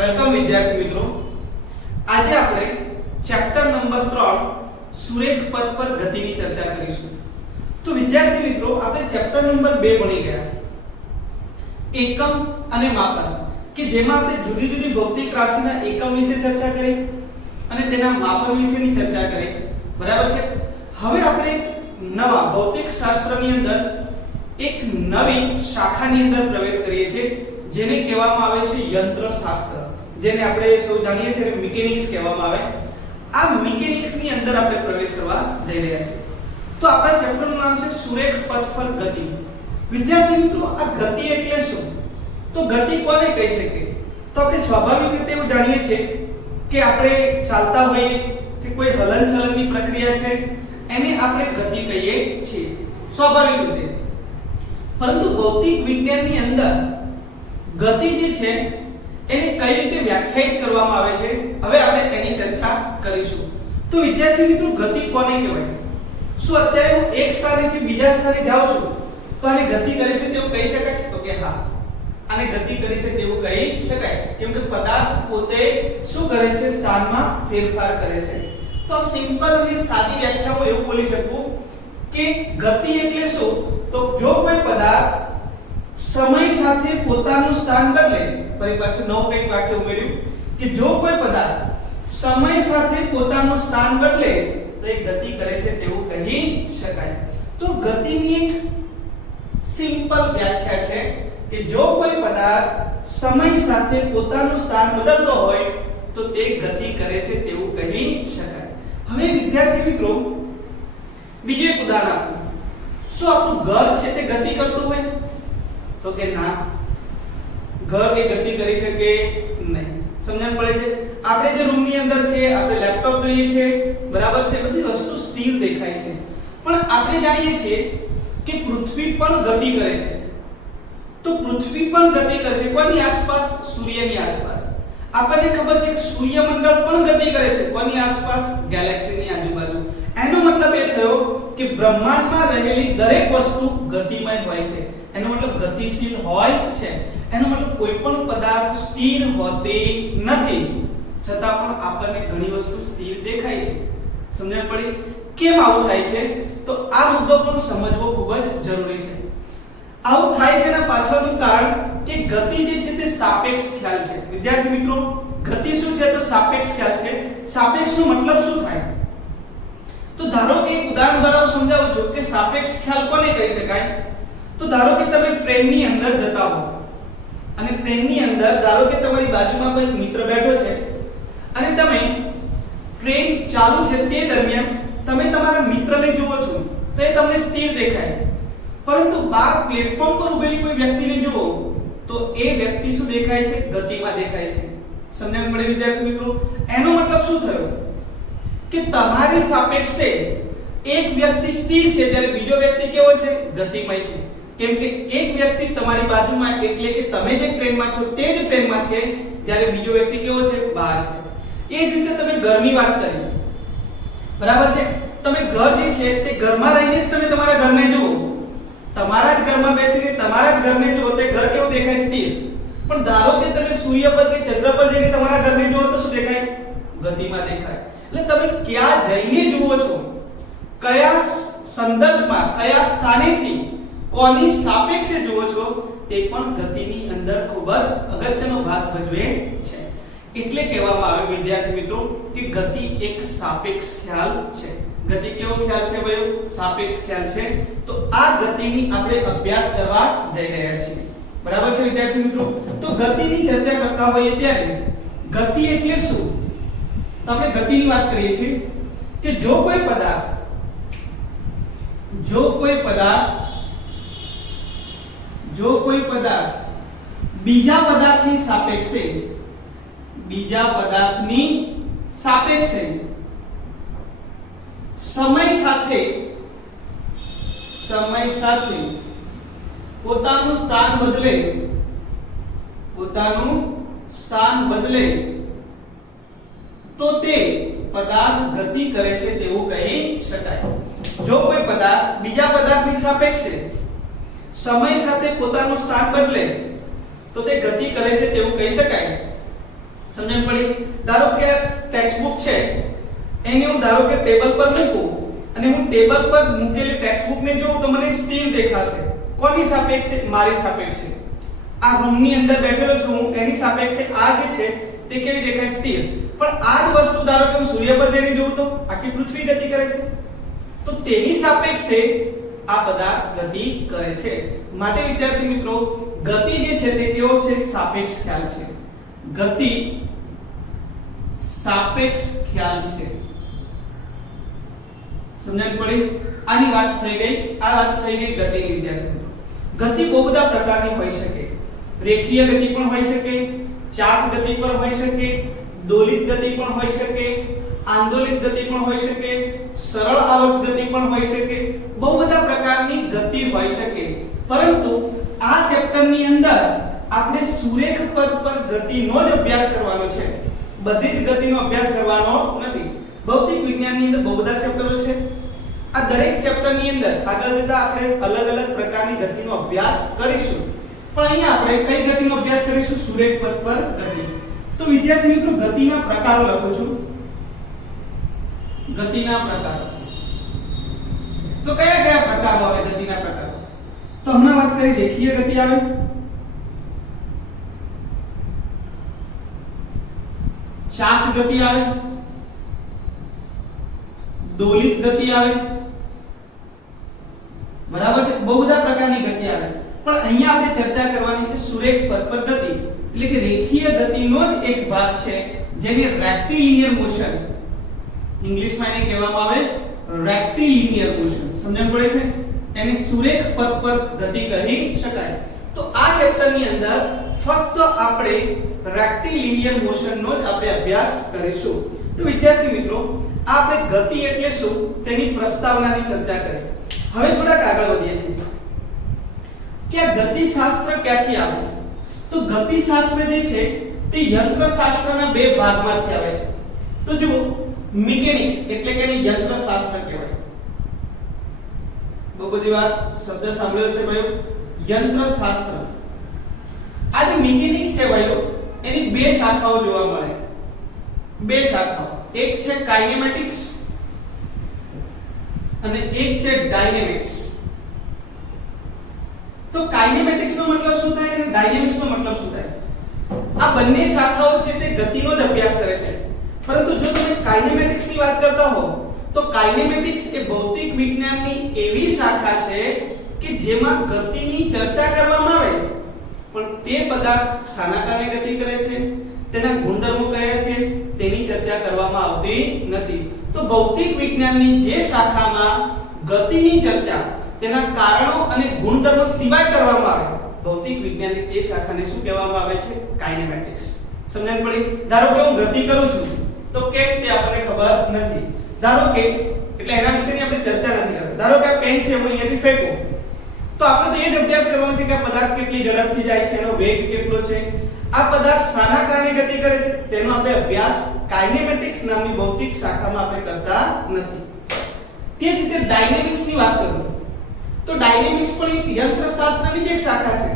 Welcome વિદ્યાર્થી મિત્રો। આજે આપણે ચેપ્ટર નંબર 3 સુરેખ પથ પર ગતિની ચર્ચા કરીશું। તો વિદ્યાર્થી મિત્રો આપણે ચેપ્ટર નંબર 2 ભણી ગયા એકમ અને માપન કે જેમાં આપણે જુદી જુદી ભૌતિક રાશિના એકમ વિશે ચર્ચા કરી અને તેના માપન વિશેની ચર્ચા કરી, બરાબર છે। હવે આપણે નવા ભૌતિક શાસ્ત્રની અંદર એક નવી શાખાની અંદર પ્રવેશ કરીએ છીએ જેને કહેવામાં આવે છે યંત્રશાસ્ત્ર, જેને આપણે સૌ જાણીએ છીએ કે મિકેનિક્સ કહેવામાં આવે। આ મિકેનિક્સ ની અંદર આપણે પ્રવેશ કરવા જઈ રહ્યા છીએ। તો આપણા ચેપ્ટરનું નામ છે સુરેખ પથ પર ગતિ। વિદ્યાર્થી મિત્રો, આ ગતિ એટલે શું? તો ગતિ કોને કહી શકીએ? તો આપણે સ્વાભાવિક રીતે એવું જાણીએ છીએ કે આપણે ચાલતા હોઈએ કે કોઈ હલનચલનની પ્રક્રિયા છે એને આપણે ગતિ કહીએ છીએ સ્વાભાવિક રીતે। પરંતુ ભૌતિક વિજ્ઞાનની અંદર ગતિ જે છે એને કઈ રીતે વ્યાખ્યાયિત કરવામાં આવે છે હવે આપણે એની ચર્ચા કરીશું। તો વિદ્યાર્થી મિત્રો, ગતિ કોને કહેવાય? શું અત્યારે હું એક સ્થાનેથી બીજા સ્થાને જાઉં છું તો આને ગતિ કરે છે તેવું કહી શકાય? તો કે હા, આને ગતિ કરે છે તેવું કહી શકાય, કેમ કે પદાર્થ પોતે શું કરે છે? સ્થાનમાં ફેરફાર કરે છે। તો સિમ્પલ અને સાદી વ્યાખ્યા હું એવું બોલી શકું કે ગતિ એટલે શું? તો જો કોઈ પદાર્થ સમય સાથે પોતાનું સ્થાન બદલે, ફરી પાછું નવું કંઈક વાક્ય ઉમેર્યું કે જો કોઈ પદાર્થ સમય સાથે પોતાનું સ્થાન બદલે તો એ ગતિ કરે છે તેવું કહી શકાય। તો ગતિની એક સિમ્પલ વ્યાખ્યા છે કે જો કોઈ પદાર્થ સમય સાથે પોતાનું સ્થાન બદલતો હોય તો તે ગતિ કરે છે તેવું કહી શકાય। હવે વિદ્યાર્થી મિત્રો, બીજું એક ઉદાહરણ આપું। શું આપણું ઘર છે તે ગતિ કરતું હોય? તો કે ના, ઘર એ ગતિ કરી શકે નહીં। સમજણ પડે છે? આપણે જે રૂમની અંદર છે, આપણે લેપટોપ જોઈએ છે, બરાબર છે, બધી વસ્તુ સ્થિર દેખાય છે, પણ આપણે જાણીએ છીએ કે પૃથ્વી પણ ગતિ કરે છે। તો પૃથ્વી પણ ગતિ કરે છે કોની આસપાસ? સૂર્યની આસપાસ। આપણને ખબર છે કે સૂર્યમંડળ પણ ગતિ કરે છે કોની આસપાસ? ગેલેક્સીની આજુબાજુ। એનો મતલબ એ થયો કે બ્રહ્માંડમાં રહેલી દરેક વસ્તુ ગતિમય હોય છે, એનો મતલબ ગતિશીલ હોય છે। એનો મતલબ કોઈ પણ પદાર્થ સ્થિર હોતી નથી, છતાં પણ આપણને ઘણી વસ્તુ સ્થિર દેખાય છે। સમજણ પડી? કેમ આવું થાય છે? તો આ મુદ્દો પણ સમજવો ખૂબ જ જરૂરી છે। આવું થાય છે એના પાછળનું કારણ કે ગતિ જે છે તે સાપેક્ષ ખ્યાલ છે। વિદ્યાર્થી મિત્રો, ગતિ શું છે? તો સાપેક્ષ ખ્યાલ છે। સાપેક્ષનો મતલબ શું થાય? તો ધારો કે એક ઉદાહરણ દ્વારા હું સમજાવું છું કે સાપેક્ષ ખ્યાલ કોને કહી શકાય। તો ધારો કે તમે ટ્રેનની અંદર જતા હો અને ટ્રેનની અંદર ધારો કે તમારી બાજુમાં કોઈ મિત્ર બેઠો છે અને તમે ટ્રેન ચાલુ છે તે દરમિયાન તમે તમારા મિત્રને જુઓ છો તો એ તમને સ્થિર દેખાય, પરંતુ બહાર પ્લેટફોર્મ પર ઉભેલી કોઈ વ્યક્તિને જુઓ તો એ વ્યક્તિ શું દેખાય છે? ગતિમાં દેખાય છે। સમજણ પડે વિદ્યાર્થી મિત્રો? એનો મતલબ શું થયો કે તમારી સાપેક્ષે એક વ્યક્તિ સ્થિર છે ત્યારે બીજો વ્યક્તિ કેવો છે? ગતિમય છે। કેમ કે એક વ્યક્તિ તમારી બાજુમાં એટલે કે તમે જે ટ્રેનમાં છો તે જ ટ્રેનમાં છે, જ્યારે બીજો વ્યક્તિ કેવો છે? બહાર છે। એ જ રીતે તમે ઘરની વાત કરી, બરાબર છે? તમે ઘર જે છે તે ઘરમાં રહીને જ તમે તમારા ઘરને જુઓ, તમારા જ ઘરમાં બેસીને તમારા જ ઘરને જુઓ તો ઘર કેવું દેખાય? સ્થિર। પણ ધારો કે તમે સૂર્ય પર કે ચંદ્ર પર જઈને તમારા ઘરને જુઓ તો શું દેખાય? ગતિમાં દેખાય। એટલે તમે ક્યાં જઈને જુઓ છો, કયા સંદર્ભમાં, કયા સ્થાનેથી, કોની સાપેક્ષે જુઓ છો તે પણ ગતિની અંદર ખૂબ જ અગત્યનો ભાગ ભજવે છે। એટલે કહેવામાં આવે વિદ્યાર્થી મિત્રો કે ગતિ એક સાપેક્ષ ખ્યાલ છે। ગતિ કેવો ખ્યાલ છે ભાઈઓ? સાપેક્ષ ખ્યાલ છે। તો આ ગતિની આપણે અભ્યાસ કરવા જઈ રહ્યા છીએ, બરાબર છે વિદ્યાર્થી મિત્રો? તો ગતિની ચર્ચા કરતા હોઈએ ત્યારે ગતિ એટલે શું? તો આપણે ગતિની વાત કરીએ છીએ કે જો કોઈ પદાર્થ બીજા પદાર્થની સાપેક્ષે સમય સાથે પોતાનું સ્થાન બદલે તો તે પદાર્થ ગતિ કરે છે તેવું કહી શકાય। જો કોઈ પદાર્થ બીજા પદાર્થની સાપેક્ષે સમય સાથે પોતાનું સ્થાન બદલે તો તે ગતિ કરે છે તેવું કહી શકાય। સમજણ પડી? ધારો કે ટેક્સ્ટ બુક છે એને હું ધારો કે ટેબલ પર મૂકું અને હું ટેબલ પર મૂકેલી ટેક્સ્ટ બુક ને જોઉં તો મને સ્થિર દેખાશે. કોની સાપેક્ષે? મારી સાપેક્ષે. આ રૂમ ની અંદર બેઠેલો છું હું, એની સાપેક્ષે આ જે છે તે કેવી દેખાય? સ્થિર. પણ આ જ વસ્તુ ધારો કે હું સૂર્ય પર જઈને જોઉં તો આખી પૃથ્વી ગતિ કરે છે, તો તેની સાપેક્ષે આ પદાર્થ ગતિ કરે છે. માટે વિદ્યાર્થી મિત્રો ગતિ જે છે તે કેવો છે? સાપેક્ષ ખ્યાલ છે. ગતિ સાપેક્ષ ખ્યાલ છે. સમજણ પડી? આની વાત થઈ ગઈ. આ વાત થઈ ગઈ ગતિની. વિદ્યાર્થી મિત્રો ગતિ બહુ બધા પ્રકારની હોઈ શકે. રેખીય ગતિ પણ હોઈ શકે, ચાપ ગતિ પણ હોઈ શકે, દોલિત ગતિ પણ હોઈ શકે, આંદોલિત ગતિ પણ હોઈ શકે, સરળ આવર્ત ગતિ પણ હોઈ શકે. બહુ બધા પ્રકારની ગતિ હોઈ શકે. પરંતુ આ ચેપ્ટરની અંદર આપણે સુરેખ પદ પર ગતિનો જ અભ્યાસ કરવાનો છે. બધી જ ગતિનો અભ્યાસ કરવાનો નથી. ભૌતિક વિજ્ઞાનની અંદર બહુ બધા ચેપ્ટરો છે. આ દરેક ચેપ્ટરની અંદર આગળ જતા આપણે અલગ અલગ પ્રકારની ગતિનો અભ્યાસ કરીશું. પણ અહીંયા આપણે કઈ ગતિનો અભ્યાસ કરીશું? સુરેખ પદ પર ગતિ. તો વિદ્યાર્થી મિત્રો ગતિના પ્રકારો લખું છું. ગતિના પ્રકારો. તો કયા કયા પ્રકારો આવે ગતિના પ્રકારો? તો હમણાં વાત કરી રેખીય ગતિ આવે, ચાપ ગતિ આવે, દોલિત ગતિ આવે, બરાબર છે? બહુ બધા પ્રકારની ગતિ આવે. પણ અહીંયા આપણે ચર્ચા કરવાની છે સુરેખ પદ પર ગતિ, એટલે કે રેખીય ગતિનો જ એક ભાગ છે જેને રેક્ટિલિનિયર મોશન, ઇંગ્લિશમાં એને કહેવામાં આવે રેક્ટિલિનિયર મોશન. સમજણ પડે છે? એને સુરેખ પદ પર ગતિ કહી શકાય. તો આ ચેપ્ટરની અંદર ફક્ત આપણે રેક્ટિલિનિયર મોશનનો જ આપણે અભ્યાસ કરીશું. તો વિદ્યાર્થી મિત્રો આપણે ગતિ એટલે શું તેની પ્રસ્તાવનાની ચર્ચા કરી. હવે થોડાક આગળ વધીએ છીએ કે આ ગતિશાસ્ત્ર ક્યાંથી આવે? તો ગતિશાસ્ત્ર જે છે તે યંત્રશાસ્ત્રના બે ભાગમાંથી આવે છે. તો જુઓ, મિકેનિક્સ એટલે કે યંત્રશાસ્ત્ર કહેવાય. બહુ બધી વાર શબ્દ સાંભળ્યો છે ભાઈઓ, યંત્રશાસ્ત્ર. આ જે મિકેનિક્સ છે ભાઈઓ એની બે શાખાઓ જોવા મળે. બે શાખાઓ, એક છે કાઇનેમેટિક્સ અને એક છે ડાયનેમિક્સ. તો કાઇનેમેટિક્સ નો મતલબ શું થાય અને ડાયનેમિક્સ નો મતલબ શું થાય? આ બંને શાખાઓ છે તે ગતિનો જ અભ્યાસ કરે છે. પરંતુ જો તમે કાઇનેમેટિક્સ ની વાત કરતા હો તો કાઇનેમેટિક્સ એ ભૌતિક વિજ્ઞાનની એવી શાખા છે કે જેમાં ગતિની ચર્ચા કરવામાં આવે પણ તે પદાર્થ શાના કારણે ગતિ કરે છે, તેના ગુણધર્મો કયા છે તેની ચર્ચા કરવામાં આવતી નથી. તો ભૌતિક વિજ્ઞાનની જે શાખામાં ગતિની ચર્ચા, તેના કારણો અને ગુણધર્મો સિવાય કરવામાં આવે, ભૌતિક વિજ્ઞાનની તે શાખાને શું કહેવામાં આવે છે? કાઇનેમેટિક્સ. સમજણ પડી? ધારો કે હું ગતિ કરું છું તો કેમ તે આપણને ખબર નથી. ધારો કે એટલે એના વિશેની આપણે ચર્ચા નથી કરતા. ધારો કે આ પેન છે હું અહીંયાથી ફેંકું તો આપણે તો એ જ અભ્યાસ કરવાનો છે કે આ પદાર્થ કેટલી ઝડપથી જાય છે, એનો વેગ કેટલો છે, આ પદાર્થ શાના કારણે ગતિ કરે છે તેનો આપણે અભ્યાસ કાઇનેમેટિક્સ નામની ભૌતિક શાખામાં આપણે કરતા નથી. તે જ રીતે ડાયનેમિક્સ ની વાત કરું તો ડાયનેમિક્સ પણ એક યંત્રશાસ્ત્રની જ એક શાખા છે.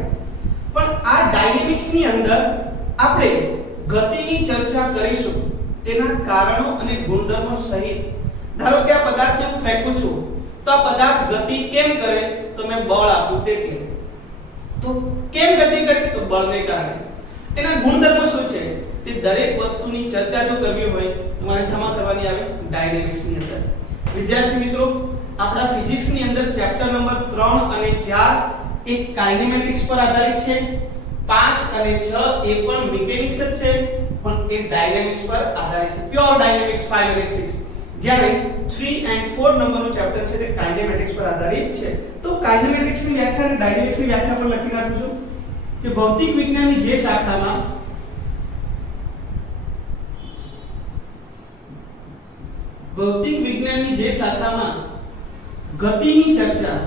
પણ આ ડાયનેમિક્સ ની અંદર આપણે ગતિની ચર્ચા કરીશું, તેના કારણો અને ગુણધર્મો સહિત. ધારો કે આ પદાર્થને હું ફેંકું છું તો આ પદાર્થ ગતિ કેમ કરે? તો મેં બળ આપું એટલે. તો કેમ ગતિ કરે? તો બળને કારણે. એના ગુણધર્મો શું છે તે દરેક વસ્તુની ચર્ચા જો કરવી હોય તો મારે શામાં કરવાની આવે? ડાયનેમિક્સ ની અંદર. વિદ્યાર્થી મિત્રો આપણા ફિઝિક્સ ની અંદર ચેપ્ટર નંબર 3 અને 4 એક કાઇનેમેટિક્સ પર આધારિત છે, 5 અને 6 એ પણ મિકેનિક્સ જ છે પણ એ ડાયનેમિક્સ પર આધારિત છે, પ્યોર ડાયનેમિક્સ 5 અને 6. જ્યારે 3 and 4 નંબરનું ચેપ્ટર છે તે કાઇનેમેટિક્સ પર આધારિત છે. તો કાઇનેમેટિક્સ ની વ્યાખ્યા અને ડાયનેમિક્સ ની વ્યાખ્યા પર લખી નાખું છું કે ભૌતિક વિજ્ઞાનની જે શાખામાં ગતિની ચર્ચા,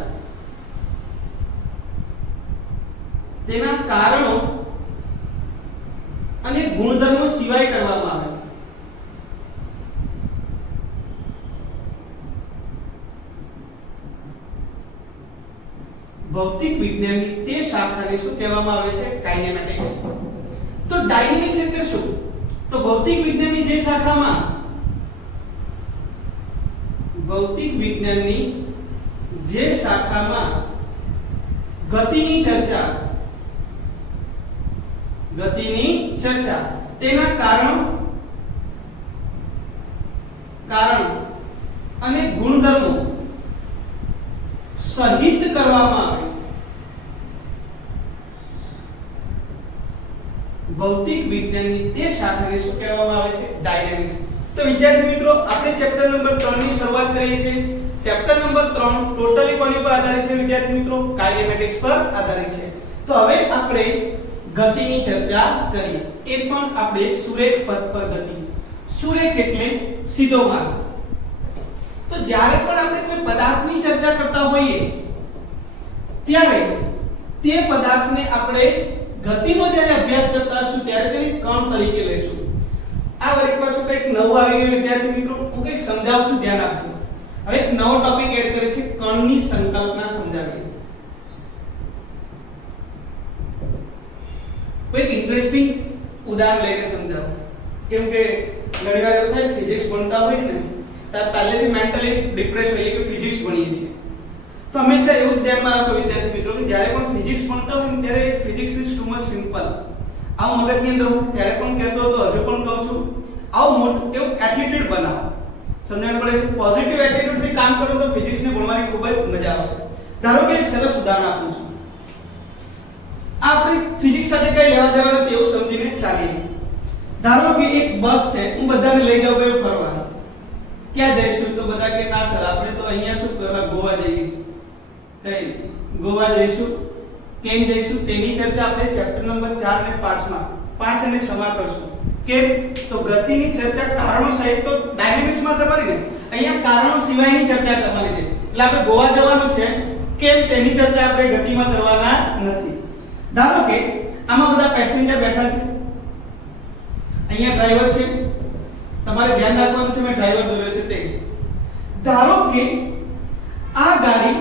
તેના કારણો અને ગુણધર્મો સિવાય કરવામાં આવે, ભૌતિક વિજ્ઞાનની તે શાખાને શું કહેવામાં આવે છે? કાઇનેમેટિક્સ. તો ડાયનેમિક્સ એટલે શું? તો ભૌતિક વિજ્ઞાનની જે શાખામાં ગતિની ચર્ચા તેના કારણ અને ગુણધર્મો સહિત કરવામાં આવે ભૌતિક વિજ્ઞાનની તે શાખાને શું કહેવામાં આવે છે? ડાયનેમિક્સ. તો વિદ્યાર્થી મિત્રો આપણે ચેપ્ટર નંબર 3 ની શરૂઆત કરીએ છીએ. ચેપ્ટર નંબર 3 ટોટલી કોની પર આધારિત છે વિદ્યાર્થી મિત્રો? કાઇનેમેટિક્સ પર આધારિત છે. તો હવે આપણે ગતિની ચર્ચા કરીએ. એ પણ આપણે સુરેખ પથ પર ગતિ. સુરેખ એટલે સીધો માર્ગ. તો જ્યારે પણ આપણે કોઈ પદાર્થની ચર્ચા કરતા હોઈએ ત્યારે તે પદાર્થને આપણે ગતિનો જ્યારે અભ્યાસ કરતા હશું ત્યારે તેને કણ તરીકે લઈશું. આ વળી પાછું કંઈક નવું આવી ગયું વિદ્યાર્થી મિત્રો, હું કંઈક સમજાવું છું, ધ્યાન આપજો. હવે એક નવો ટોપિક એડ કરે છે, કણની સંકલ્પના સમજાવીએ. કોઈ ઇન્ટરેસ્ટિંગ ઉદાહરણ લઈને સમજાવો. કેમ કે ઘણીવાર એવું થાય ફિઝિક્સ ભણતા હોય ને ત્યારે પહેલેથી મેન્ટલી ડિપ્રેસ હોઈએ કે ફિઝિક્સ ભણીએ છીએ. તો હંમેશા એવું જ ધ્યાનમાં રાખો વિદ્યાર્થી મિત્રો કે જ્યારે પણ ફિઝિક્સ ભણતા હોય ને ત્યારે physics is too much simple. આવું મગજની અંદર હું ત્યારે પણ કહેતો હતો, હજુ પણ કહું છું, આવું મોટું એવું એટીટ્યુડ બનાવો. સમજણ પડે છે? પોઝિટિવ એટીટ્યુડ થી કામ કરો તો ફિઝિક્સને ભણવાની ખૂબ જ મજા આવશે. ધારો કે એક સરસ ઉદાહરણ આપું છું. આપણે ફિઝિક્સ સાથે કઈ લેવા દેવા નથી એવું સમજીને ચાલીએ. ધારો કે એક બસ છે, હું બધાને લઈ જાઉં ભાઈ ફરવા. ક્યાં જઈશું? તો બધા કે ના સર આપણે તો અહીંયા શું કરવા, ગોવા જઈએ. કઈ ગોવા જઈશું. કેમ જઈશું તેની ચર્ચા આપણે ચેપ્ટર નંબર 4 અને 5 માં 5 અને 6 માં કરશું. કેમ? તો ગતિની ચર્ચા કારણો સહિત તો ડાયનેમિક્સ માં કરવાની ને, અહીંયા કારણો સિવાયની ચર્ચા કરવાની છે. એટલે આપણે ગોવા જવાનું છે, કેમ તેની ચર્ચા આપણે ગતિમાં કરવાના નથી. ધારો કે આમાં બધા પેસેન્જર બેઠા છે, અહીંયા ડ્રાઈવર છે, તમારે ધ્યાન રાખવાનું છે, મેં ડ્રાઈવર દોર્યો છે તે. ધારો કે આ ગાડી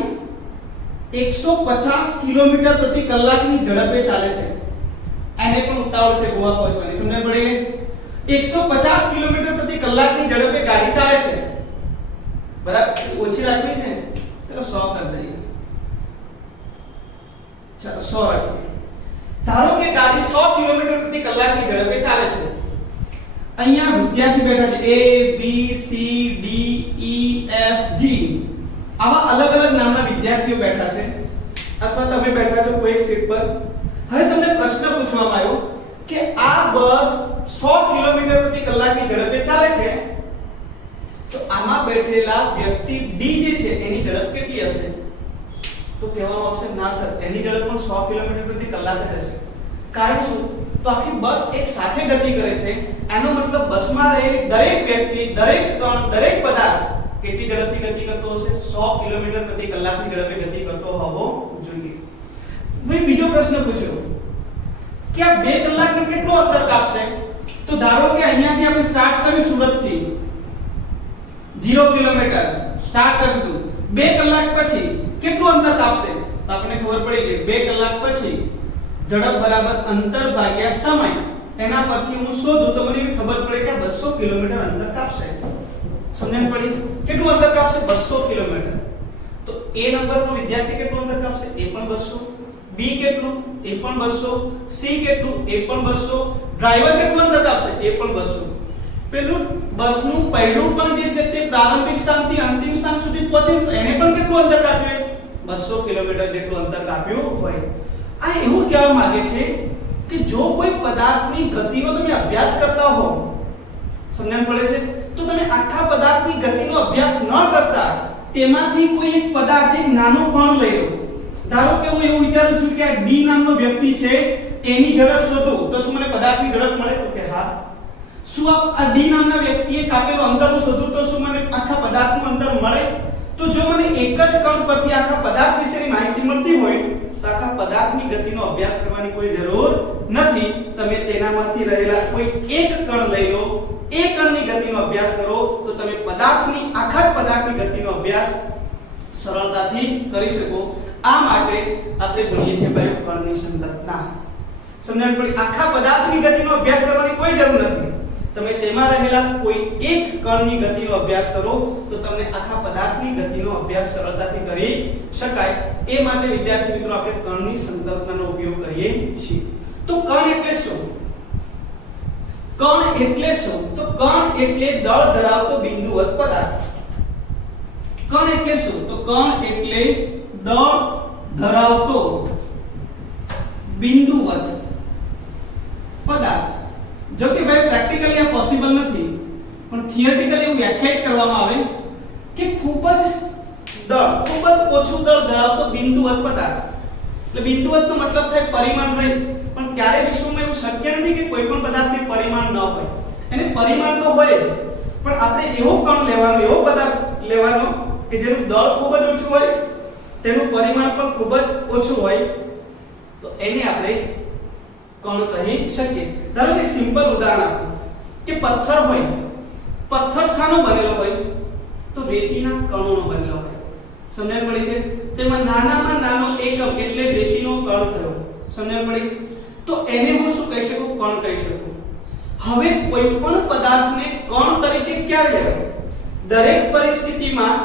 150 કિલોમીટર પ્રતિ કલાકની ઝડપે ચાલે છે. એને પણ ઉતાવળ છે ગોવા પહોંચવાની, સમજણ પડી? 150 કિલોમીટર પ્રતિ કલાકની ઝડપે ગાડી ચાલે છે, બરાબર? ઓછી રાખવી છે, ચલો 100 કરી દઈએ. ચલો 100 રાખીએ. ધારો કે ગાડી 100 કિલોમીટર પ્રતિ કલાકની ઝડપે ચાલે છે. અહીંયા વિદ્યાર્થી બેઠા છે, A B C D E F G, આવા અલગ અલગ નામના વિદ્યાર્થીઓ બેઠા છે, અથવા તમે બેઠા છો કોઈ એક સીટ પર. હવે તમને પ્રશ્ન પૂછવામાં આવ્યો કે આ બસ 100 કિલોમીટર પ્રતિ કલાકની ઝડપે ચાલે છે, તો આમાં બેઠેલા વ્યક્તિ D જે છે એની ઝડપ કેટલી હશે? તો કહેવામાં આવશે ના સર એની ઝડપ પણ 100 કિલોમીટર પ્રતિ કલાક જ હશે. કારણ શું? તો આખી બસ એક સાથે ગતિ કરે છે, એનો મતલબ બસમાં રહેલી દરેક વ્યક્તિ, દરેક કણ, દરેક પદાર્થ કેટલી ઝડપથી ગતિ કરતો હશે? 100 કિલોમીટર પ્રતિ કલાકની ઝડપે ગતિ કરતો હોવો જોઈએ. મેં બીજો પ્રશ્ન પૂછ્યો કે આ 2 કલાકમાં કેટલું અંતર કાપશે? તો ધારો કે અહીંયાથી આપણે સ્ટાર્ટ કર્યું સુરતથી 0 કિલોમીટર સ્ટાર્ટ કર્યું, 2 કલાક પછી કેટલું અંતર કાપશે? તો આપણને ખબર પડી ગઈ 2 કલાક પછી ઝડપ બરાબર અંતર ભાગ્યા સમય. એના પરથી હું શોધું તો મને ખબર પડે કે 200 કિલોમીટર અંતર કાપશે. સમજણ પડી? કેટલું અંતર કાપશે? 200 કિલોમીટર. તો A નંબરનો વિદ્યાર્થી કેટલું અંતર કાપશે? એ પણ 200. B કેટલું? એ પણ 200. C કેટલું? એ પણ 200. ડ્રાઈવર કેટલું અંતર કાપશે? એ પણ 200. પેલું બસનું પૈડું પણ જે છે તે પ્રારંભિક સ્થાનથી અંતિમ સ્થાન સુધી પહોંચે તો એને પણ કેટલું અંતર કાપ્યું? 200 કિલોમીટર જેટલું અંતર કાપ્યું હોય. આ એવું કહેવા માંગે છે કે જો કોઈ પદાર્થની ગતિનો તમે અભ્યાસ કરતા હો, સમજણ પડે છે, તો તમે આખા પદાર્થની ગતિનો અભ્યાસ ન કરતા તેમાંથી કોઈ એક પદાર્થ, એક નાનો કણ લઈ લો. ધારો કે હું એવું વિચારું છું કે આ D નામનો વ્યક્તિ છે, એની ઝડપ શોધું તો શું મને પદાર્થની ઝડપ મળે? તો કે હા. શું આ D નામના વ્યક્તિએ કાપેલું અંતર શોધું તો શું મને આખા પદાર્થનું અંતર મળે? તો જો મને એક જ કણ પરથી આખા પદાર્થ વિશેની માહિતી મળતી હોય તો આખા પદાર્થની ગતિનો અભ્યાસ કરવાની કોઈ જરૂર નથી. તમે તેનામાંથી રહેલા કોઈ એક કણ લઈ લો, એ કણની ગતિનો અભ્યાસ કરો તો તમે પદાર્થની આખા પદાર્થની ગતિનો અભ્યાસ સરળતાથી કરી શકો. આ માટે આપણે ભણીએ છીએ ભાઈ કણની સંકલ્પના. સમજણ પડી? આખા પદાર્થની ગતિનો અભ્યાસ કરવાની કોઈ જરૂર નથી. તમે તેમાં રહેલા કોઈ એક કણની ગતિનો અભ્યાસ કરો તો તમને આખા પદાર્થની ગતિનો અભ્યાસ સરળતાથી કરી શકાય. એ માટે વિદ્યાર્થી મિત્રો આપણે કણની સંકલ્પનાનો ઉપયોગ કરીએ છીએ. તો કણ એટલે શું? કણ એટલે શું? તો કણ એટલે દળ ધરાવતો બિંદુવત પદાર્થ. કણ એટલે શું? તો કણ એટલે દળ ધરાવતો બિંદુવત પદાર્થ. જો કે ભાઈ પ્રેક્ટિકલી આ પોસિબલ નથી, પણ થિયરિટિકલી એવું વ્યાખ્યાયિત કરવામાં આવે કે ખૂબ જ ઓછું દળ ધરાવતો બિંદુવત પદાર્થ. એટલે બિંદુવતનો મતલબ થાય પરિમાણ રહિત, પણ ક્યારે વિશ્વમાં એવું શક્ય નથી કે કોઈ પણ પદાર્થને પરિમાણ ન હોય. એને પરિમાણ તો હોય, પણ આપણે એવો કણ લેવાનો, એવો પદાર્થ લેવાનો કે જેનું દળ ખૂબ જ ઓછું હોય, તેનું પરિમાણ પણ ખૂબ જ ઓછું હોય, તો એને આપણે કણ કહી શકીએ. ધારો કે સિમ્પલ ઉદાહરણ આપું કે પથ્થર હોય. પથ્થર શાનો બનેલો હોય? તો રેતીના કણોનો બનેલો હોય. સમજણ પડી છે? તેમાં નાનામાં નાનો એકમ એટલે રેતીનો કણ થયો. સમજણ પડી? તો એને હું શું કહી શકું? કણ કહી શકું. હવે કોઈ પણ પદાર્થને કણ તરીકે ક્યારે લેવાય? દરેક પરિસ્થિતિમાં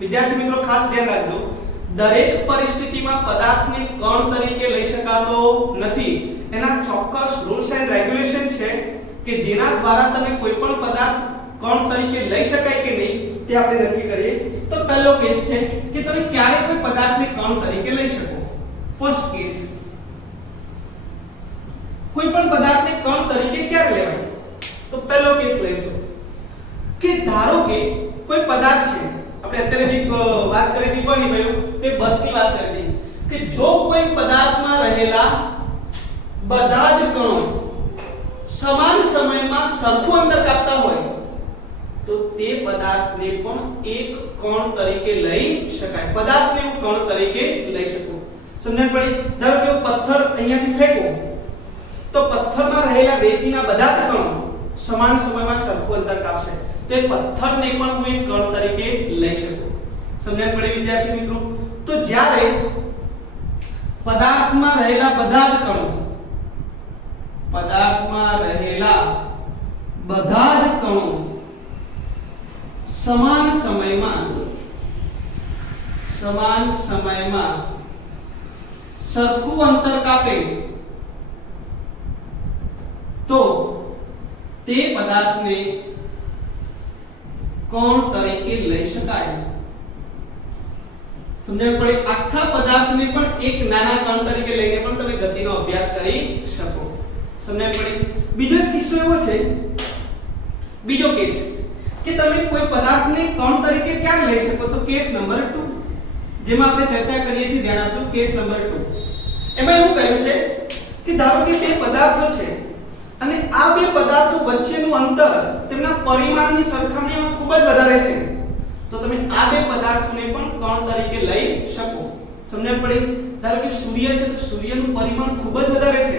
વિદ્યાર્થી મિત્રો ખાસ ધ્યાન રાખજો, દરેક પરિસ્થિતિમાં પદાર્થને કણ તરીકે લઈ શકાતો નથી. એના ચોક્કસ રૂલ્સ એન્ડ રેગ્યુલેશન છે કે જેના દ્વારા તમે કોઈ પણ પદાર્થ કણ તરીકે લઈ શકાય કે નહીં તે આપણે નક્કી કરીએ. તો પહેલો કેસ છે કે તમે ક્યારે કોઈ પદાર્થને કણ તરીકે લઈ શકો. ફર્સ્ટ કેસ, કોઈ પણ પદાર્થને કણ તરીકે ક્યારે લેવાય? તો પહેલો કેસ લેજો કે ધારો કે કોઈ પદાર્થ છે, આપણે અત્યારે જે વાત કરી હતી કોની ભાઈઓ, કે બસની વાત કરી હતી, કે જો કોઈ પદાર્થમાં રહેલા બધા જ કણો સમાન સમયમાં સરખું અંતર કાપતા હોય તો તે પદાર્થને પણ એક કણ તરીકે લઈ શકાય. પદાર્થને હું કણ તરીકે લઈ શકું. સમજણ પડી? ધારો કે પથ્થર અહીંયાથી ફેંકો તો પથ્થરમાં રહેલા રેતીના બધા જ કણો સમાન સમયમાં સરખું અંતર કાપશે. તે પથ્થરને પણ હું એક કણ તરીકે લઈ શકું. સમજણ પડી વિદ્યાર્થી મિત્રો? તો જ્યારે પદાર્થમાં રહેલા બધા જ કણો સમાન સમયમાં સરખું અંતર કાપે તો તે પદાર્થને કણ તરીકે લઈ શકાય. સમજણ પડી? આખા પદાર્થને પણ એક નાના કણ તરીકે લઈને પણ તમે ગતિનો અભ્યાસ કરી શકો. સમજણ પડી? બીજો એક કિસ્સો એવો છે, બીજો કેસ કે તમે કોઈ પદાર્થને કણ તરીકે ક્યાં લઈ શકો? તો કેસ નંબર 2 જેમાં આપણે ચર્ચા કરીએ છીએ, ધ્યાન આપજો. કેસ નંબર 2 એમાં એવું કહ્યું છે કે ધારો કે બે પદાર્થો છે અને આ બે પદાર્થો વચ્ચેનું અંતર તેમના પરિમાણની સરખામણીમાં ખૂબ જ વધારે છે, તો તમે આ બે પદાર્થોને પણ કણ તરીકે લઈ શકો. સમજણ પડી? ધારો કે સૂર્ય છે, તો સૂર્યનું પરિમાણ ખૂબ જ વધારે છે.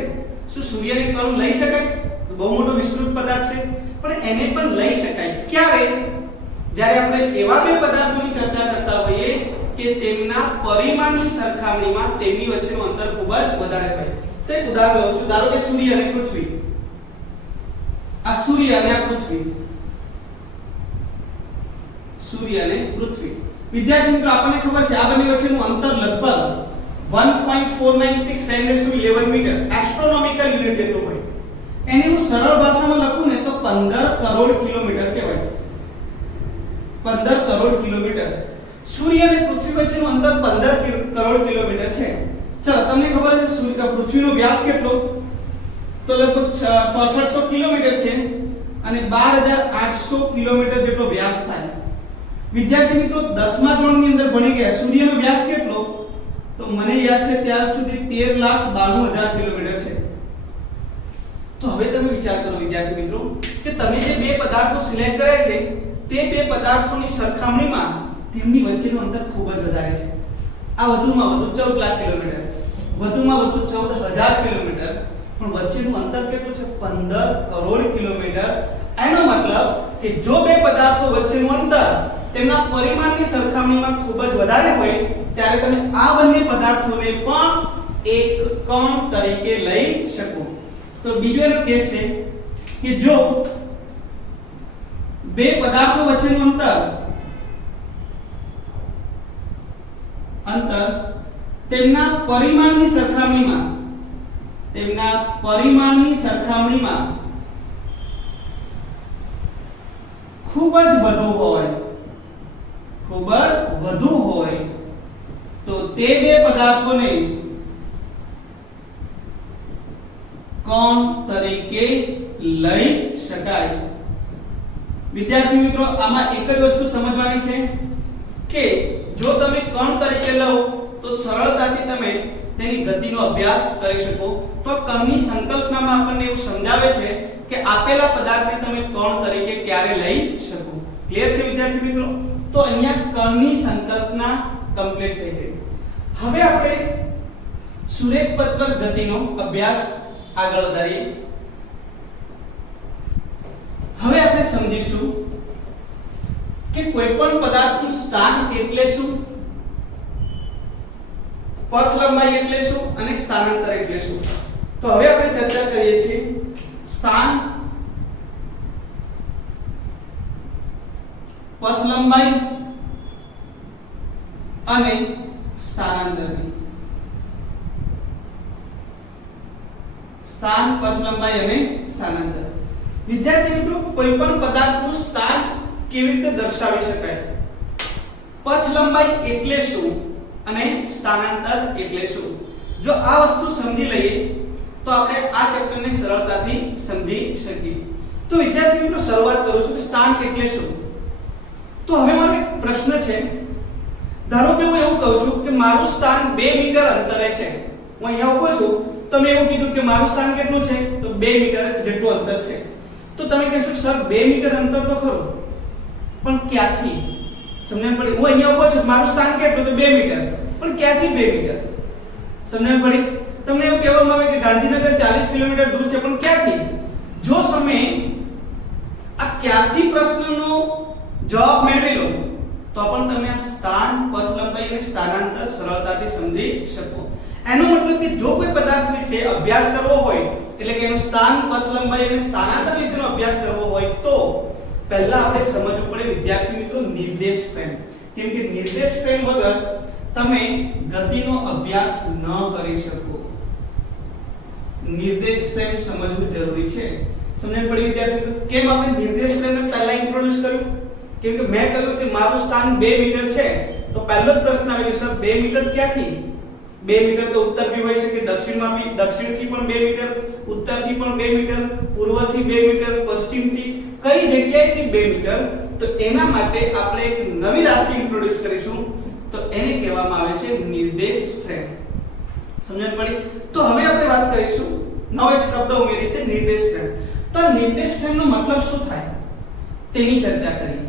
શું સૂર્યને કણ લઈ શકાય? તો બહુ મોટો વિસ્તૃત પદાર્થ છે, પણ એને પણ લઈ શકાય. ક્યારે? જ્યારે આપણે એવા બે પદાર્થોની ચર્ચા કરતા હોઈએ કે તેમના પરિમાણની સરખામણીમાં તેમની વચ્ચેનું અંતર ખૂબ જ વધારે હોય. તો એક ઉદાહરણ લઉં છું. ધારો કે સૂર્ય અને પૃથ્વી. આ સૂર્ય અને આ પૃથ્વી. સૂર્ય અને પૃથ્વી. વિદ્યાર્થી મિત્રો આપણને ખબર છે આ બંને વચ્ચેનું અંતર લગભગ 1.496 1011 મીટર એસ્ટ્રોનોમિકલ યુનિટ જેટલું હોય. એને હું સરળ ભાષામાં લખું ને તો 15 કરોડ કિલોમીટર કહેવાય. 15 કરોડ કિલોમીટર. સૂર્ય અને પૃથ્વી વચ્ચેનું અંતર 15 કરોડ કિલોમીટર છે. ચલો તમને ખબર છે પૃથ્વીનો વ્યાસ કેટલો? તો લગભગ 6400 કિલોમીટર છે અને 12800 કિલોમીટર જેટલો વ્યાસ થાય. વિદ્યાર્થી મિત્રો 10મા ધોરણની અંદર ભણી ગયા. સૂર્યનો વ્યાસ કેટલો? તો મને યાદ છે ત્યાર સુધી 13,92,000 કિલોમીટર છે. તો હવે તમે વિચાર કરો વિદ્યાર્થી મિત્રો કે તમે જે બે પદાર્થો સિલેક્ટ કર્યા છે તે બે પદાર્થોની સરખામણીમાં તેમની વચ્ચેનું અંતર ખૂબ જ વધારે છે. આ વધુમાં વધુ 14 લાખ કિલોમીટર, વધુમાં વધુ 14,000 કિલોમીટર, પણ વચ્ચેનું અંતર કેટલું છે? 15 કરોડ કિલોમીટર. એનો મતલબ કે જો બે પદાર્થો વચ્ચેનું અંતર તેમના પરિમાણની સરખામણીમાં ખૂબ જ વધારે હોય ત્યારે તમે આ બંને પદાર્થોને પણ એક કણ તરીકે લઈ શકો. તો બીજો એનો કેસ છે કે જો બે પદાર્થો વચ્ચેનું અંતર તેમના પરિમાણની સરખામણીમાં ખૂબ જ વધુ હોય તો તે બે પદાર્થોને કોણ તરીકે લઈ શકાય। વિદ્યાર્થી મિત્રો, આમાં એક જ વસ્તુ સમજવાની છે કે જો તમે કણ તરીકે લો તો સરળતાથી તમે તેની ગતિનો અભ્યાસ કરી શકો। તો કણની સંકલ્પનામાં આપણને એવું સમજાવે છે કે આપેલા પદાર્થને તમે કણ તરીકે ક્યારે લઈ શકો। ક્લિયર છે વિદ્યાર્થી મિત્રો? તો અહીંયા કણની સંકલ્પના કમ્પ્લીટ થઈ ગઈ। હવે આપણે સુરેખ પથ પર ગતિનો અભ્યાસ આગળ વધારીએ। હવે આપણે સમજીશું કે કોઈપણ પદાર્થનું સ્થાન એટલે શું, પથ લંબાઈ એટલે શું અને સ્થાનાંતર એટલે શું। તો હવે આપણે ચર્ચા કરીએ છીએ સ્થાન, પથ લંબાઈ અને સ્થાનાંતરની। સ્થાન, પથ લંબાઈ અને સ્થાનાંતર। વિદ્યાર્થી મિત્રો, કોઈપણ પદાર્થનું સ્થાન કેવી રીતે દર્શાવી શકાય, પથ લંબાઈ એટલે શું અને સ્થાનાંતર એટલે શું? જો આ વસ્તુ સમજી લઈએ તો આપણે આ ચેપ્ટરને સરળતાથી સમજી શકીએ। તો વિદ્યાર્થી મિત્રો, શરૂઆત કરું છું કે સ્થાન એટલે શું। તો હવે મારો એક પ્રશ્ન છે, ધારો કે હું એવું કહું છું કે મારું સ્થાન 2 મીટર અંતરે છે। હું અહીંયા ઉભો છું, તમે એવું કીધું કે મારું સ્થાન કેટલું છે, તો 2 મીટર જેટલું અંતર છે। તો તમે કહેશો સર 2 મીટર અંતર તો ખરું, પણ ક્યાંથી? સમજણ પડી? હું અહીંયા ઉભો છું, મારું સ્થાન કેટલું, તો 2 મીટર, પણ ક્યાંથી 2 મીટર? સમજણ પડી? તમને એવું કહેવામાં આવે કે ગાંધીનગર 40 કિલોમીટર દૂર છે, પણ ક્યાંથી? જો તમે આ ક્યાંથી પ્રશ્નનો જવાબ મેળવી લો તો પણ તમે આ સ્થાન, પથ લંબાઈ અને સ્થાનાંતર સરળતાથી સમજી શકો। એનો મતલબ કે જો કોઈ પદાર્થ વિશે અભ્યાસ કરવો હોય, એટલે કે એનું સ્થાન, પથ લંબાઈ અને સ્થાનાંતર વિશેનો અભ્યાસ કરવો હોય તો પહેલા આપણે સમજવું પડે વિદ્યાર્થી મિત્રો નિર્દેશ ફ્રેમ। કેમ કે નિર્દેશ ફ્રેમ વગર તમે ગતિનો અભ્યાસ ન કરી શકો। નિર્દેશ ફ્રેમ સમજવું જરૂરી છે। સમજણ પડી વિદ્યાર્થી મિત્રો? કેમ આપણે નિર્દેશ ફ્રેમને પહેલા ઇન્ટ્રોડ્યુસ કર્યું? કેમ કે મેં કહ્યું કે મારું સ્થાન 2 મીટર છે, તો પહેલો જ પ્રશ્ન આવે કે સર 2 મીટર ક્યાંથી? 2 મીટર તો ઉત્તર भी હોઈ શકે, દક્ષિણમાં भी, દક્ષિણથી પણ 2 મીટર, ઉત્તરથી પણ 2 મીટર, પૂર્વથી 2 મીટર, પશ્ચિમથી કઈ જગ્યાએથી 2 મીટર? તો એના માટે આપણે એક નવી રાશિ ઇન્ટ્રોડ્યુસ કરીશું, તો એને કહેવામાં આવે છે નિર્દેશ ફ્રેમ। સમજણ પડી? તો હવે આપણે વાત કરીશું, નવો એક શબ્દ ઉમેરી છે નિર્દેશ ફ્રેમ। તો નિર્દેશ ફ્રેમનો મતલબ શું થાય તેની ચર્ચા કરીએ।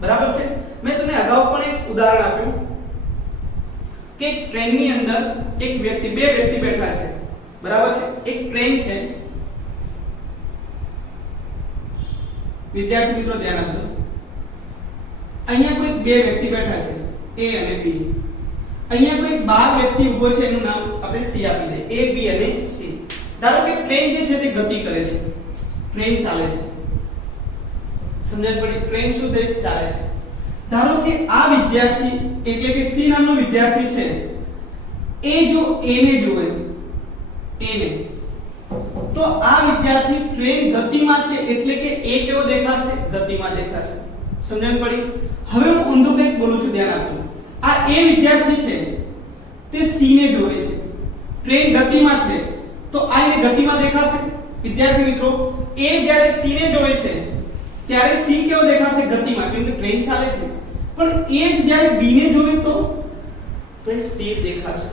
બરાબર છે? મેં તમને અગાઉ પણ એક ઉદાહરણ આપ્યું કે ટ્રેનની અંદર એક વ્યક્તિ, બે વ્યક્તિ બેઠા છે। બરાબર છે? એક ટ્રેન છે। વિદ્યાર્થી મિત્રો ધ્યાન આપજો, અહીંયા કોઈ બે વ્યક્તિ બેઠા છે, A અને B। અહીંયા કોઈ 12 વ્યક્તિ ઊભો છે, એનું નામ આપણે C આપી દઈએ, A, B અને C। ધારો કે ટ્રેન જે છે તે ગતિ કરે છે, ટ્રેન ચાલે છે। સમજણ પડી? ટ્રેન શું તે ચાલે છે। ધારો કે આ વિદ્યાર્થી એટલે કે C નામનો વિદ્યાર્થી છે, એ જો A ને જોવે, A ને, તો આ વિદ્યાર્થી ટ્રેન ગતિમાં છે એટલે કે A કેવો દેખાશે? ગતિમાં દેખાશે। સમજણ પડી? હવે હું ઊંધું કંઈક બોલું છું, ધ્યાન આપજો। આ A વિદ્યાર્થી છે તે C ને જોવે છે, ટ્રેન ગતિમાં છે, તો આ એને ગતિમાં દેખાશે? વિદ્યાર્થી મિત્રો, A જ્યારે C ને જોવે છે ત્યારે C કેવો દેખાશે? ગતિમાં, કેમ કે ટ્રેન ચાલે છે। પણ A જ જ્યારે B ને જોવે તો એ સ્થિર દેખાશે,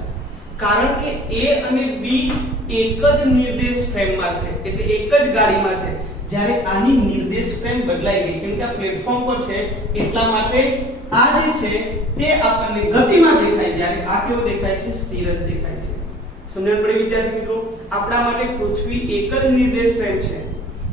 કારણ કે A અને B એક જ નિર્દેશ ફ્રેમમાં છે, એટલે એક જ ગાડીમાં છે। જ્યારે આની નિર્દેશ ફ્રેમ બદલાઈ ગઈ, કેમ કે આ પ્લેટફોર્મ પર છે, એટલા માટે આ જે છે તે આપણને ગતિમાં દેખાય, જ્યારે આ કેવો દેખાય છે? સ્થિર જ દેખાય છે। સમજણ પડી વિદ્યાર્થી મિત્રો? આપણા માટે પૃથ્વી એક જ નિર્દેશ ફ્રેમ છે,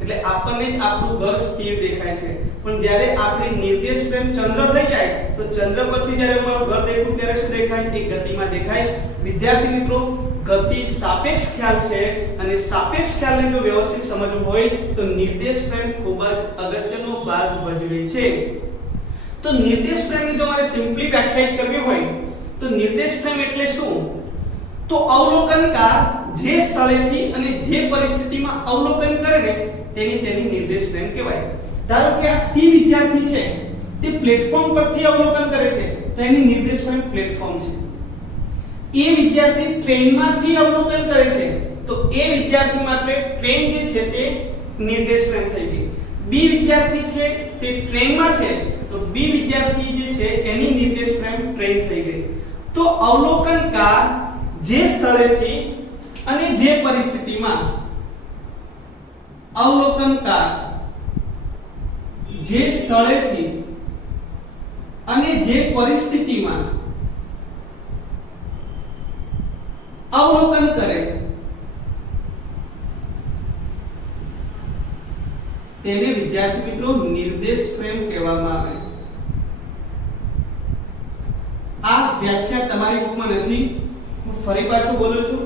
એટલે આપણને જ આપણું ઘર સ્થિર દેખાય છે। પણ જ્યારે આપણી નિર્દેશ ફ્રેમ ચંદ્ર થઈ જાય તો ચંદ્ર પરથી જ્યારે મારું ઘર દેખું ત્યારે શું દેખાય? એ ગતિમાં દેખાય। વિદ્યાર્થી મિત્રો, ગતિ સાપેક્ષ ખ્યાલ છે, અને સાપેક્ષ ખ્યાલને જો વ્યવસ્થિત સમજવું હોય તો નિર્દેશ ફ્રેમ ખૂબ જ અગત્યનો ભાગ ભજવે છે। તો નિર્દેશ ફ્રેમની જો મારે સિમ્પલી વ્યાખ્યાયિત કરવી હોય તો નિર્દેશ ફ્રેમ એટલે શું? તો અવલોકનકાર જે સ્થળેથી અને જે પરિસ્થિતિમાં અવલોકન કરે ને તેની નિર્દેશ ફ્રેમ કહેવાય। ધારો કે આ સી વિદ્યાર્થી છે તે પ્લેટફોર્મ પરથી અવલોકન કરે છે તો એની નિર્દેશ ફ્રેમ પ્લેટફોર્મ છે। એ વિદ્યાર્થી ટ્રેનમાંથી અવલોકન કરે છે તો એ વિદ્યાર્થી માટે ટ્રેન જે છે તે નિર્દેશ ફ્રેમ થઈ ગઈ। બી વિદ્યાર્થી છે તે ટ્રેનમાં છે તો બી વિદ્યાર્થી જે છે એની નિર્દેશ ફ્રેમ ટ્રેન થઈ ગઈ। તો અવલોકનકાર જે સ્થળેથી અને જે પરિસ્થિતિમાં અવલોકનકાર જે સ્થળેથી અને જે પરિસ્થિતિમાં અવલોકન કરે તેને વિદ્યાર્થી મિત્રો નિર્દેશ ફ્રેમ કહેવામાં આવે। આ વ્યાખ્યા તમારી બુકમાં નથી, હું ફરી પાછું બોલું છું।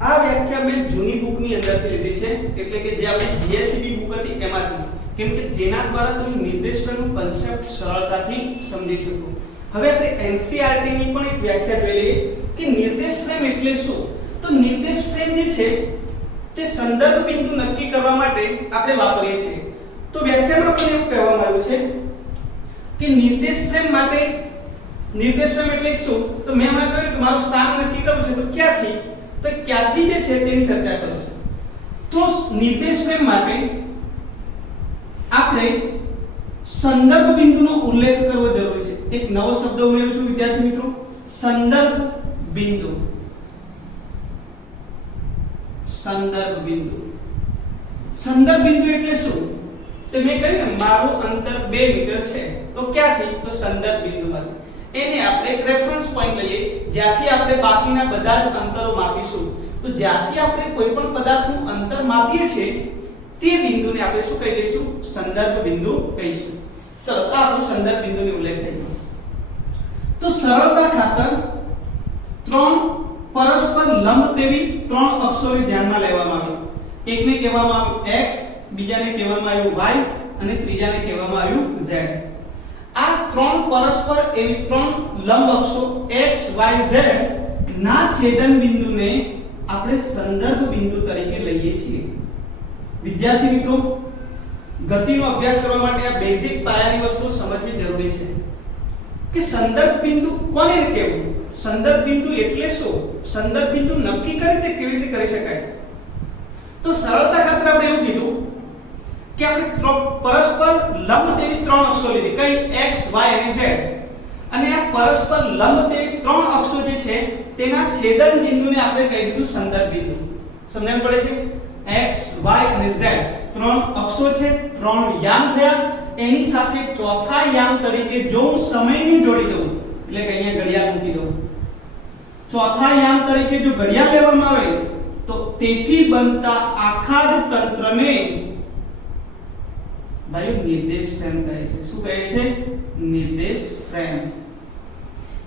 આ વ્યાખ્યા મેં જૂની બુકની અંદરથી લીધી છે, એટલે કે જે આપણી જીએસસીબી બુક હતી એમાંથી, કેમ કે જેના દ્વારા તમે નિર્દેશ ફ્રેમનો કન્સેપ્ટ સરળતાથી સમજી શકો। હવે આપણે એનસીઈઆરટી ની પણ એક વ્યાખ્યા જોઈ લઈએ કે નિર્દેશ ફ્રેમ એટલે શું। તો નિર્દેશ ફ્રેમ જે છે તે સંદર્ભ બિંદુ નક્કી કરવા માટે આપણે વાપરીએ છીએ। તો વ્યાખ્યામાં પણ એવું કહેવામાં આવ્યું છે કે નિર્દેશ ફ્રેમ માટે નિર્દેશ ફ્રેમ એટલે શું? તો મેં હમણાં કહ્યું કે મારું સ્થાન નક્કી કરવું છે તો ક્યાંથી? તો ક્યાંથી જે છે તેની ચર્ચા કરું છું। તો નિર્દેશ ફ્રેમ માટે આપણે સંદર્ભ બિંદુનો ઉલ્લેખ કરવો જરૂરી છે। એક નવો શબ્દ ઉમેરું છું વિદ્યાર્થી મિત્રો, સંદર્ભ બિંદુ। સંદર્ભ બિંદુ, સંદર્ભ બિંદુ એટલે શું? તો મેં કહ્યું ને મારું અંતર 2 મીટર છે તો ક્યાંથી? તો સંદર્ભ બિંદુમાંથી। એને આપણે એક રેફરન્સ પોઈન્ટ લઈએ જ્યાંથી આપણે બાકીના બધા જ અંતરો માપીશું। તો જ્યાંથી આપણે કોઈ પણ પદાર્થનું અંતર માપીએ છીએ તે બિંદુને આપણે શું કહી દઈશું? સંદર્ભ બિંદુ કહીશું। ચલો તો આપણું સંદર્ભ બિંદુનો ઉલ્લેખ થઈ ગયો। તો સરળતા ખાતર 3 પરસ્પર લંબ તેવી 3 અક્ષોને ધ્યાનમાં લેવામાં આવી। એકને કહેવામાં આવ્યું x, બીજાને કહેવામાં આવ્યું y અને ત્રીજાને કહેવામાં આવ્યું z। આ 3 પરસ્પર એવી 3 લંબ અક્ષો x, y, z ના છેદન બિંદુને આપણે સંદર્ભ બિંદુ તરીકે લઈએ છીએ। વિદ્યાર્થી મિત્રો, ગતિનો અભ્યાસ કરવા માટે આ બેઝિક પાયાની વસ્તુ સમજવી જરૂરી છે કે સંદર્ભ બિંદુ કોને કહેવું? સંદર્ભ બિંદુ એટલે શું? સંદર્ભ બિંદુ નક્કી કેવી રીતે કરી શકાય? તો સરળતા ખાતર આપણે એવું કીધું કે આપણે પરસ્પર લંબ તેવી 3 અક્ષો લીધી, કઈ? x, y અને z। અને આ પરસ્પર લંબ તેવી 3 અક્ષો જે છે તેના છેદન બિંદુને આપણે કહી દીધું સંદર્ભ બિંદુ। સમજણ પડે છે? x, y અને z 3 અક્ષો છે, 3 યામ થયા। એની સાથે ચોથા યામ તરીકે જો હું સમયની જોડી જોઉં, એટલે કે અહીંયા ઘડિયાળ મૂકી દઉં, ચોથા યામ તરીકે જો ઘડિયાળ લેવામાં આવે તો તેથી બનતા આખા જ તંત્રને ભાઈ નિર્દેશ ફ્રેમ કહે છે। શું કહે છે? નિર્દેશ ફ્રેમ।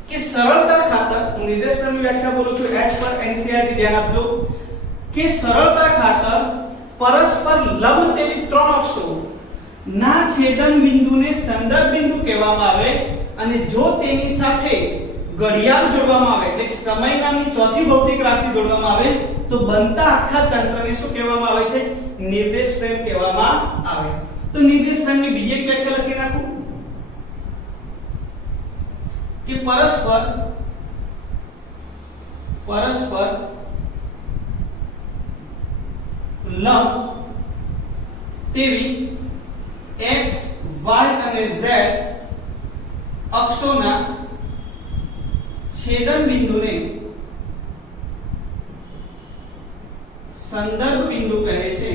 કે સરળતા ખાતર હું નિર્દેશ ફ્રેમની વ્યાખ્યા બોલું છું એઝ પર એનસીઈઆરટી, ધ્યાન આપજો કે સરળતા ખાતર પરસ્પર લંબ તેવી 3 અક્ષો ના છેદન બિંદુને સંદર્ભ બિંદુ કહેવામાં આવે। અને જો તેની સાથે ઘડિયાળ જોડવામાં આવે, એટલે સમય નામની ચોથી ભૌતિક રાશિ જોડવામાં આવે તો બનતા આખા તંત્રને શું કહેવામાં આવે છે? નિર્દેશ ફ્રેમ કહેવામાં આવે। તો નિર્દેશ ફ્રેમની બીજી એક વ્યાખ્યા લખી નાખું કે પરસ્પર લંબ તેવી x, y અને z અક્ષોના છેદન બિંદુને સંદર્ભ બિંદુ કહે છે।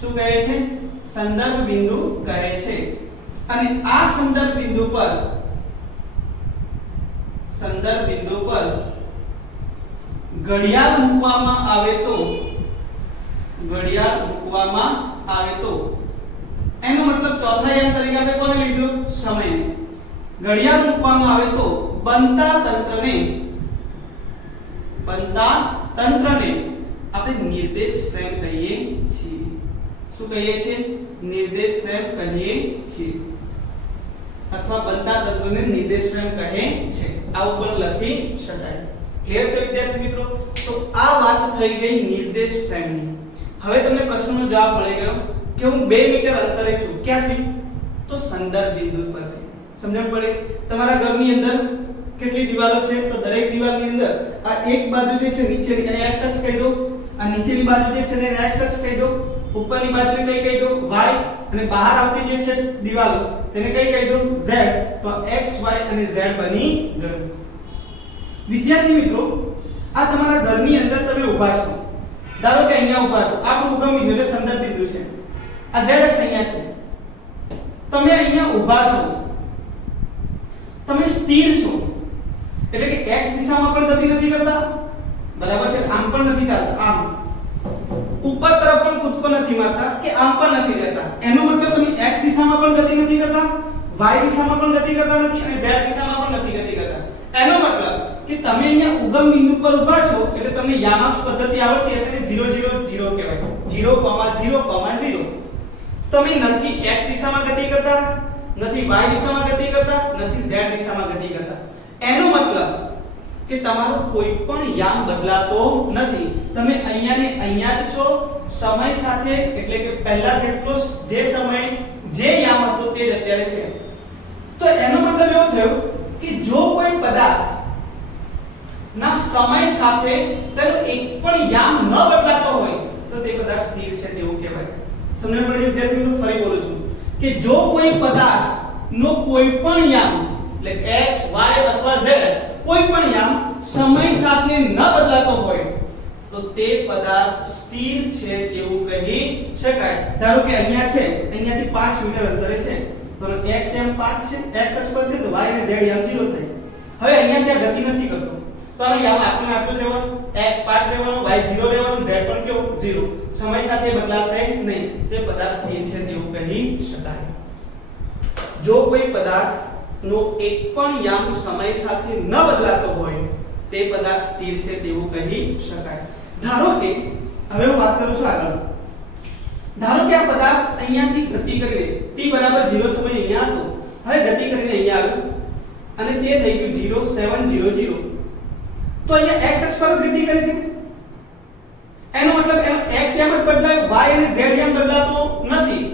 શું કહે છે? સંદર્ભ બિંદુ કહે છે। અને આ સંદર્ભ બિંદુ પર ઘડિયાળ મૂકવામાં આવે તો એનો મતલબ ચોથા યામ તરીકે આપણે કોને લીધું? સમય। ઘડિયાળ મૂકવામાં આવે તો બનતા તંત્રને આપણે નિર્દેશ ફ્રેમ કહીએ છીએ। શું કહીએ છીએ? નિર્દેશ ફ્રેમ કહીએ છીએ અથવા બનતા તત્વને નિર્દેશ ફ્રેમ કહે છે આવું પણ લખી શકાય ક્લિયર છે વિદ્યાર્થી મિત્રો તો આ વાત થઈ ગઈ નિર્દેશ ફ્રેમની હવે તમને પ્રશ્નનો જવાબ મળી ગયો કે હું 2 મીટર અંતરે છું ક્યાંથી તો સંદર્ભ બિંદુ પરથી સમજણ પડે તમારા ઘરની અંદર કેટલી દિવાલો છે તો દરેક દિવાલની અંદર આ એક બાજુ જે છે નીચેની એને x અક્ષ કહી દો આ નીચેની બાજુ જે છે એને x અક્ષ કહી દો ઉપરની બાજુને કઈ કહી દો y અને બહાર આવતી જે છે દિવાલો તેને કઈ કહી દો z તો x y અને z બની ગયું વિદ્યાર્થી મિત્રો આ તમારા ઘરની અંદર તમે ઊભા છો ધારો કે અહીંયા ઊભા છો આપણું ઉગમ બિંદુ એટલે સંદર્ભ બિંદુ છે આ z અક્ષ અહીંયા છે તમે અહીંયા ઊભા છો તમે સ્થિર છો એટલે કે x દિશામાં પણ ગતિ નથી કરતા બરાબર છે આમ પણ નથી ચાલતા આમ ઉપર તરફ પણ કૂદકો નથી મારતા કે આમ પણ નથી રહેતા એનો મતલબ તમે x દિશામાં પણ ગતિ નથી કરતા y દિશામાં પણ ગતિ કરતા નથી અને z દિશામાં પણ નથી ગતિ કરતા એનો મતલબ કે તમે અહીંયા ઉગમ બિંદુ પર ઊભા છો એટલે તમને યામાક્ષ પદ્ધતિ આવડતી હશે ને 0 0 0 કહેવાય 0 0 તમે નથી x દિશામાં ગતિ કરતા નથી y દિશામાં ગતિ કરતા નથી z દિશામાં ગતિ કરતા એનો મતલબ કે તમારો કોઈ પણ યામ બદલાતો નથી તમે અહીંયા ને અહીંયા જ છો સમય સાથે એટલે કે પહેલા જેટલો જે સમય જે યામ હતો તે જ અત્યારે છે તો એનો મતલબ એવો થયો કે જો કોઈ પદાર્થ ના સમય સાથે તેનો એક પણ યામ ન બદલાતો હોય તો તે પદાર્થ સ્થિર છે તેવું કહેવાય સમજણ પડે વિદ્યાર્થી મિત્રો ફરી બોલું છું કે જો કોઈ પદાર્થ નો કોઈ પણ યામ એટલે x y અથવા z કોઈ પણ યામ સમય સાથે ન બદલાતો હોય તો તે પદાર્થ સ્થિર છે તેવું કહી શકાય ધારો કે અહીંયા છે અહીંયાથી 5 મીટર અંતરે છે તો x એમ 5 છે x અક્ષ પર છે તો y અને z એમ 0 થાય હવે અહીંયા ત્યાં ગતિ નથી કરતો તો આનો યામ આપણે આટલું જ રહેવાનું x 5 રહેવાનું y 0 રહેવાનું z પણ કેવું 0 સમય સાથે બદલાશે નહીં તે પદાર્થ સ્થિર છે તેવું કહી શકાય જો કોઈ પદાર્થ નો એક પણ યામ સમય સાથે ન બદલાતો હોય તે પદાર્થ સ્થિર છે તેવું કહી શકાય ધારો કે હવે હું વાત કરું છું આગળ ધારો કે આ પદાર્થ અહીંયાથી ગતિ કરીને t બરાબર 0 સમય અહીંયા હતો હવે ગતિ કરીને અહીંયા આવ્યો અને તે થઈ ગયું 0 7 0 0 તો અહીંયા x અક્ષ પર ગતિ કરી છે એનો મતલબ એનો x યામ જ બદલાય y અને z યામ બદલાતો નથી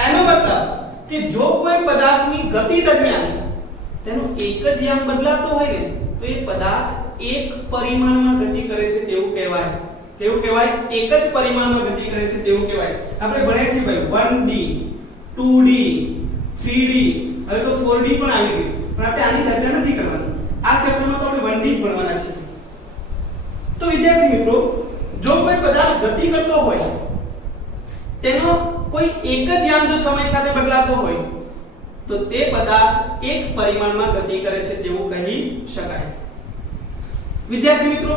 એનો મતલબ કે જો કોઈ પદાર્થની ગતિ દરમિયાન તેનો એક જ યામ બદલાતો હોય ને તો એ પદાર્થ એક પરિમાણમાં ગતિ કરે છે તેવું કહેવાય કેવું કહેવાય એક જ પરિમાણમાં ગતિ કરે છે તેવું કહેવાય આપણે ભણ્યા છીએ ભાઈ 1D 2D 3D હવે તો 4D પણ આવી ગયું પણ આપણે આની ચર્ચા નથી કરવાની આ ચેપ્ટરમાં તો આપણે 1D જ ભણવાના છે તો વિદ્યાર્થી મિત્રો જો કોઈ પદાર્થ ગતિ કરતો હોય તેનો કોઈ એક જ યામ જો સમય સાથે બદલાતો હોય તો તે પદાર્થ એક પરિમાણમાં ગતિ કરે છે તેવું કહી શકાય વિદ્યાર્થી મિત્રો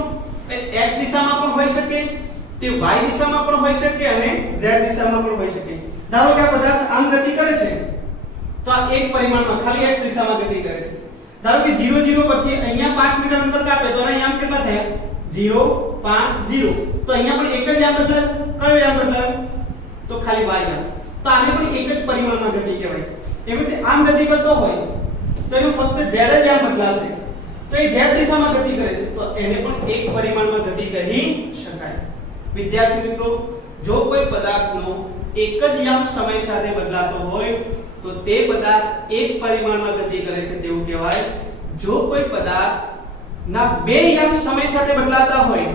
x દિશામાં પણ હોઈ શકે તે y દિશામાં પણ હોઈ શકે અને z દિશામાં પણ હોઈ શકે ધારો કે આ પદાર્થ આમ ગતિ કરે છે તો આ એક પરિમાણમાં ખાલી x દિશામાં ગતિ કરે છે ધારો કે 0 0 પરથી અહીંયા 5 મીટર અંતર કાપે તો આના યામ કેટલા થયા 0 5 0 તો અહીંયા પણ એક જ યામ બદલાય કયો યામ બદલાય તો ખાલી y યામ તો આને પણ એક જ પરિમાણમાં ગતિ કહેવાય એવી રીતે આમ ગતિ કરતો હોય તો એનો ફક્ત z જ યામ બદલાશે તો એ z દિશામાં ગતિ કરે છે તો એને પણ એક પરિમાણમાં ગતિ કહી શકાય વિદ્યાર્થી મિત્રો જો કોઈ પદાર્થનો એક જ યામ સમય સાથે બદલાતો હોય તો તે પદાર્થ એક પરિમાણમાં ગતિ કરે છે તેવું કહેવાય જો કોઈ પદાર્થ ના બે યામ સમય સાથે બદલાતા હોય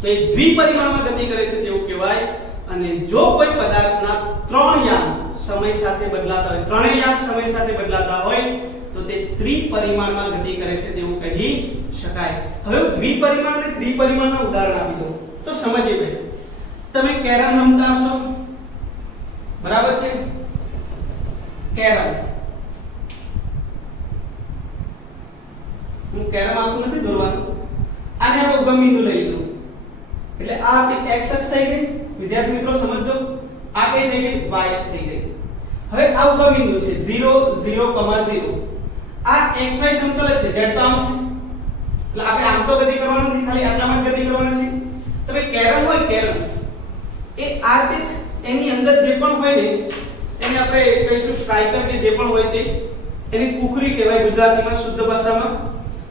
તો એ દ્વિપરિમાણમાં ગતિ કરે છે તેવું કહેવાય અને જો કોઈ પદાર્થના ત્રણ યામ સમય સાથે બદલાતા હોય ત્રણેય યામ સમય સાથે બદલાતા હોય તો તે ત્રિપરિમાણમાં ગતિ કરે છે તેવું કહી શકાય હવે દ્વિપરિમાણ અને ત્રિપરિમાણના ઉદાહરણ આપી દઉં તો સમજીએ ભાઈ તમે કેરમ રમતા હશો બરાબર છે કેરમ હું કેરમ આખું નથી દોરવાનું આને આપણે ઉગમ બિંદુ લઈ લીધું એટલે આ આપણી x અક્ષ થઈ ગઈ વિદ્યાર્થી મિત્રો સમજો આ કઈ થઈ ગઈ y થઈ ગઈ હવે આ ઉગમ બિંદુ છે 0 0, 0 આ xy સમતલ છે z તો આમ છે એટલે આપણે આમ તો ગતિ કરવાની નથી ખાલી આટલામાં જ ગતિ કરવાની છે તમે કેરમ હોય કેરમ એ આ રીતે એની અંદર જે પણ હોય ને એને આપણે કહીશું સ્ટ્રાઇકર કે જે પણ હોય તે, એને કુકરી કહેવાય ગુજરાતીમાં શુદ્ધ ભાષામાં.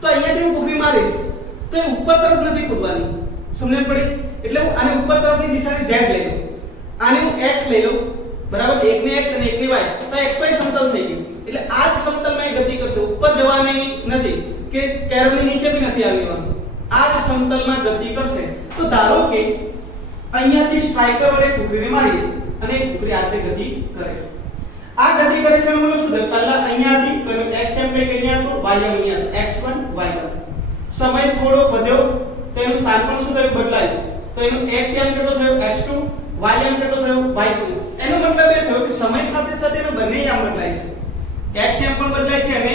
તો અહીંયાથી હું કુકરી મારીશ તો એ ઉપર તરફ નથી કૂદવાની, સમજણ પડી? એટલે હું આને ઉપર તરફની દિશાને z લઈ લઉં, આને હું x લઈ લઉં, બરાબર છે? એકને x અને એકને y, તો xy સમતલ થઈ ગયું. એટલે આ જ સમતલમાં એ ગતિ કરશે, ઉપર જવાની નથી કે કેરવની નીચે બી નથી આવવાનું, આ જ સમતલમાં ગતિ કરશે. તો ધારો કે અહીંયાથી સ્ટ્રાઇકર વડે કુકરીને મારી અને એ કુકરી આ રીતે ગતિ કરે. આ ગતિ કરે છે મતલબ શું થાય? પહેલા અહીંયાથી તો x એમ કઈ અહીંયા તો y એમ અહીંયા, x1 y1. સમય થોડો વધ્યો તો એનું સ્થાન પણ શું થયું? બદલાયું. તો એનું x એમ કેટલો થયો? x2, y એમ કેટલો થયો? y2. એનો મતલબ એ થયો કે સમય સાથે સાથે એનો બંને યામ બદલાય છે, x એમ પણ બદલાય છે અને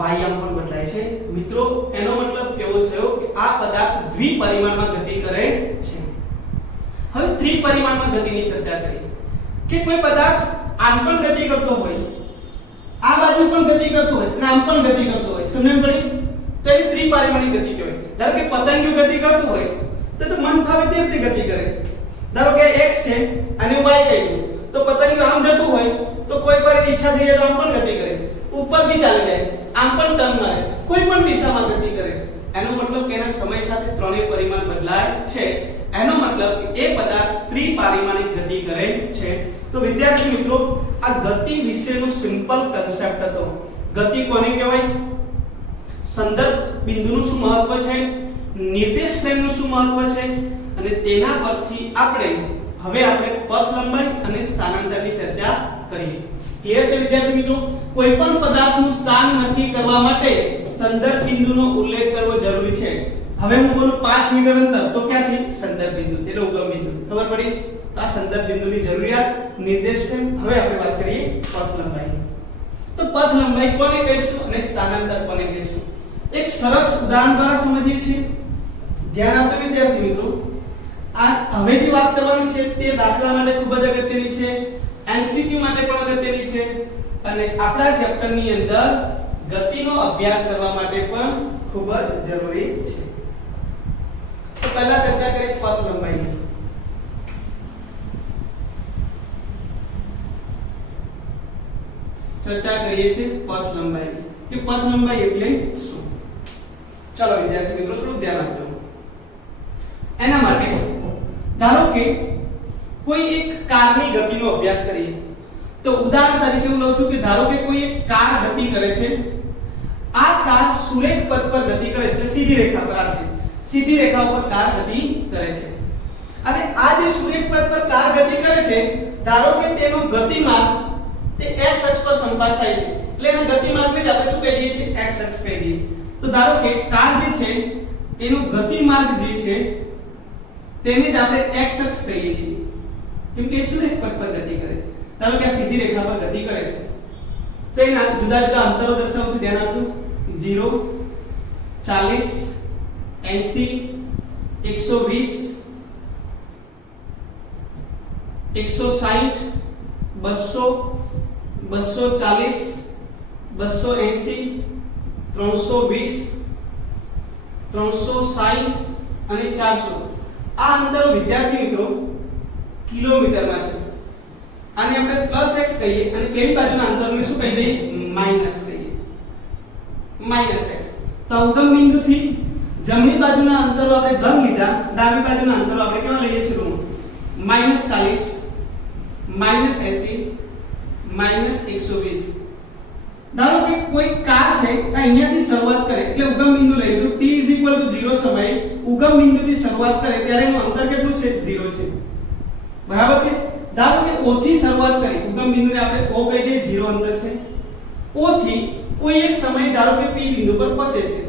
y એમ પણ બદલાય છે. મિત્રો એનો મતલબ એવો થયો કે આ પદાર્થ દ્વિપરિમાણમાં ગતિ કરે છે. હવે ત્રિપરિમાણમાં ગતિની ચર્ચા કરીએ કે કોઈ પદાર્થ આમ પણ ગતિ કરતો હોય, આ બાજુ પણ ગતિ કરતો હોય અને આમ પણ ગતિ કરતો હોય, સમજણ પડી? તો એ ત્રિપરિમાણીય ગતિ કહેવાય. ધારો કે પતંગિયું ગતિ કરતું હોય તો મન ફાવે તે રીતે ગતિ કરે. ધારો કે x છે અને y કહ્યું તો પતંગિયું આમ જતું હોય તો કોઈ પર ઈચ્છા થઈ જાય તો આમ પણ ગતિ કરે, ઉપર બી ચાલી જાય, આમ પણ ટર્ન મારે, કોઈ પણ દિશામાં ગતિ કરે. એનો મતલબ કે એના સમય સાથે ત્રણેય પરિમાણ બદલાય છે. એનો મતલબ કે એ પદાર્થ ત્રિપરિમાણિક ગતિ કરે છે. તો વિદ્યાર્થી મિત્રો આ ગતિ વિશેનો સિમ્પલ કન્સેપ્ટ હતો. ગતિ કોને કહેવાય? સંદર્ભ બિંદુનું શું મહત્વ છે, નિર્દેશ ફ્રેમનું શું મહત્વ છે, અને તેના પરથી હવે આપણે પથ લંબાઈ અને સ્થાનાંતરની ચર્ચા કરીએ. ક્લિયર છે વિદ્યાર્થી મિત્રો? કોઈ પણ પદાર્થનું સ્થાન નક્કી કરવા માટે સંદર્ભ બિંદુનો ઉલ્લેખ કરવો જરૂરી છે. હવે હું બોલું 5 મીટર અંતર તો ક્યાંથી? સંદર્ભ બિંદુ એટલે ઉગમ બિંદુ. ખબર પડી? તો આ સંદર્ભ બિંદુની જરૂરિયાત, નિર્દેશ ફ્રેમ. હવે આપણે વાત કરીએ પથ લંબાઈની. તો પથ લંબાઈ કોને કહીશું અને સ્થાનાંતર કોને કહીશું? એક સરસ ઉદાહરણ દ્વારા સમજીએ છીએ. ધ્યાન આપો વિદ્યાર્થી મિત્રો. આ હવે જે વાત કરવાની છે તે દાખલા માટે ખૂબ જ અગત્યની છે, MCQ માટે પણ અગત્યની છે અને આપણા ચેપ્ટરની અંદર ગતિનો અભ્યાસ કરવા માટે પણ ખૂબ જ જરૂરી છે. તો પહેલા ચર્ચા કરીએ પથ લંબાઈની. ચર્ચા કરીએ છીએ પથ લંબાઈની કે પથ લંબાઈ એટલે શું. ચલો વિદ્યાર્થી મિત્રો થોડું ધ્યાન આપજો. એના માટે ધારો કે કોઈ એક કારની ગતિનો અભ્યાસ કરીએ તો ઉદાહરણ તરીકે હું લઉં છું કે ધારો કે કોઈ એક કાર ગતિ કરે છે. આ કાર સુરેખ પથ પર ગતિ કરે છે, એટલે સીધી રેખા પર આવે છે, સીધી રેખા ઉપર કાર ગતિ કરે છે. અને આ જે સુરેખ પથ પર કાર ગતિ કરે છે, ધારો કે તેનો ગતિમાર્ગ તે x અક્ષ પર સંપાત થાય છે, એટલે એના ગતિમાર્ગને જ આપણે શું કહી દઈએ છીએ? x અક્ષ કહી દઈએ. તો ધારો કે કાર જે છે એનો ગતિમાર્ગ જે છે તેને જ આપણે x અક્ષ કહીએ છીએ, કેમ કે સુરેખ પથ પર ગતિ કરે છે. ધારો કે આ સીધી રેખા પર ગતિ કરે છે તો એના જુદા જુદા અંતરો દર્શાવું છું, ધ્યાન આપજો. 0, 40, 80, 120, 160, 200, 240, 280, 320, 360 અને 400. આ અંતરો વિદ્યાર્થી મિત્રો કિલોમીટરમાં છે. આને આપણે +x કહીએ અને પેલી બાજુના અંતરને શું કહી દઈએ? માઈનસ કહીએ, -x. તો ઉગમ બિંદુથી જમણી બાજુના અંતરો આપણે ધન લીધા, ડાબી બાજુના અંતરો આપણે કેવા લઈએ છીએ? ઋણ. -40, -80, -120. ધારો કે કોઈ કાર છે અહીંયાથી શરૂઆત કરે એટલે ઉગમ બિંદુ લઈ લીધું, t 0 સમયે ઉગમ બિંદુથી શરૂઆત કરે ત્યારે એનું અંતર કેટલું છે? 0 છે, બરાબર છે. ધારો કે O થી શરૂઆત કરી, ઉગમ બિંદુને આપણે O કહી દઈએ, 0 અંતર છે. O થી કોઈ એક સમય ધારો કે P બિંદુ પર પહોંચે છે,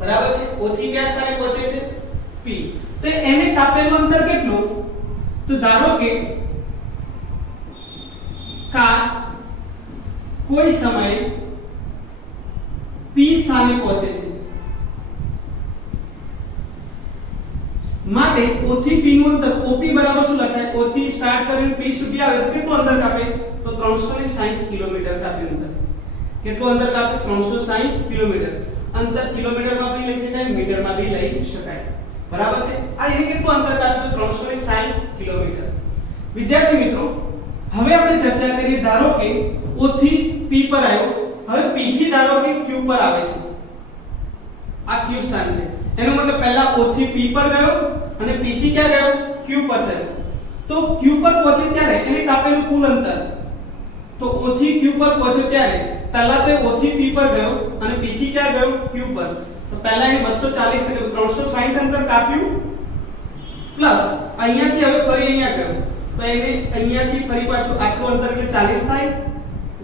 બરાબર છે. O થી ક્યાં સ્થાને પહોંચે છે? P. તો એને કાપેલું અંતર કેટલું? તો ધારો કે કાર કોઈ સમયે P સ્થાને પહોંચે છે, માટે O થી P નું અંતર OP બરાબર શું લખાય? O થી સ્ટાર્ટ કરીને P સુધી આવે તો કેટલું અંતર કાપે? તો 360 કિલોમીટર કાપ્યું અંતર. કેટલું અંતર કાપે? 360 કિલોમીટર. અંતર કિલોમીટરમાં બી લઈ શકાય, મીટરમાં બી લઈ શકાય, બરાબર છે. આ એને કેટલું અંતર કાપ્યું? તો 360 કિલોમીટર। વિદ્યાર્થી મિત્રો હવે આપણે ચર્ચા કરીએ, ધારો કે O થી P પર આવ્યો, હવે P થી ધારો કે Q પર આવે છે, આ Q સ્થાન છે, એનો મતલબ પહેલા O થી P પર ગયો અને P થી ક્યાં ગયો, Q પર ગયો, તો Q પર પહોંચે ત્યારે એને કાપેલું કુલ અંતર, તો O થી Q પર પહોંચે ત્યારે પહેલા તો O થી P પર ગયો અને P થી ક્યાં ગયો, Q પર, તો પહેલા એ 240 એટલે 360 અંતર કાપ્યું, પ્લસ અહીંયાથી હવે ફરી અહીંયા ગયો, તો એને અહીંયાથી ફરી પાછું આટલું અંતર એટલે 40 થાય,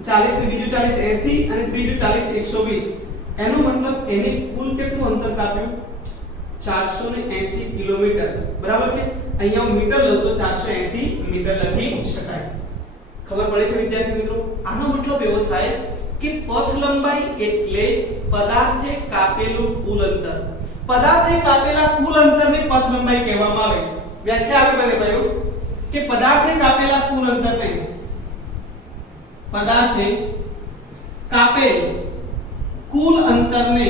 40 ને બીજું 40 80 અને ત્રીજું 40 120, એનો મતલબ એને કુલ કેટલું અંતર કાપ્યું, 480 કિલોમીટર, બરાબર છે। અહીંયા હું મીટર લઉં તો 480 મીટર લખી શકાય। ખબર પડે છે વિદ્યાર્થી મિત્રો? આનો મતલબ એવો થાય કે પથ લંબાઈ એટલે પદાર્થે કાપેલું કુલ અંતર, પદાર્થે કાપેલા કુલ અંતરને પથ લંબાઈ કહેવામાં આવે। વ્યાખ્યા આવે બને ભાઈઓ કે પદાર્થે કાપેલા કુલ અંતરને, પદાર્થે કાપેલ કુલ અંતરને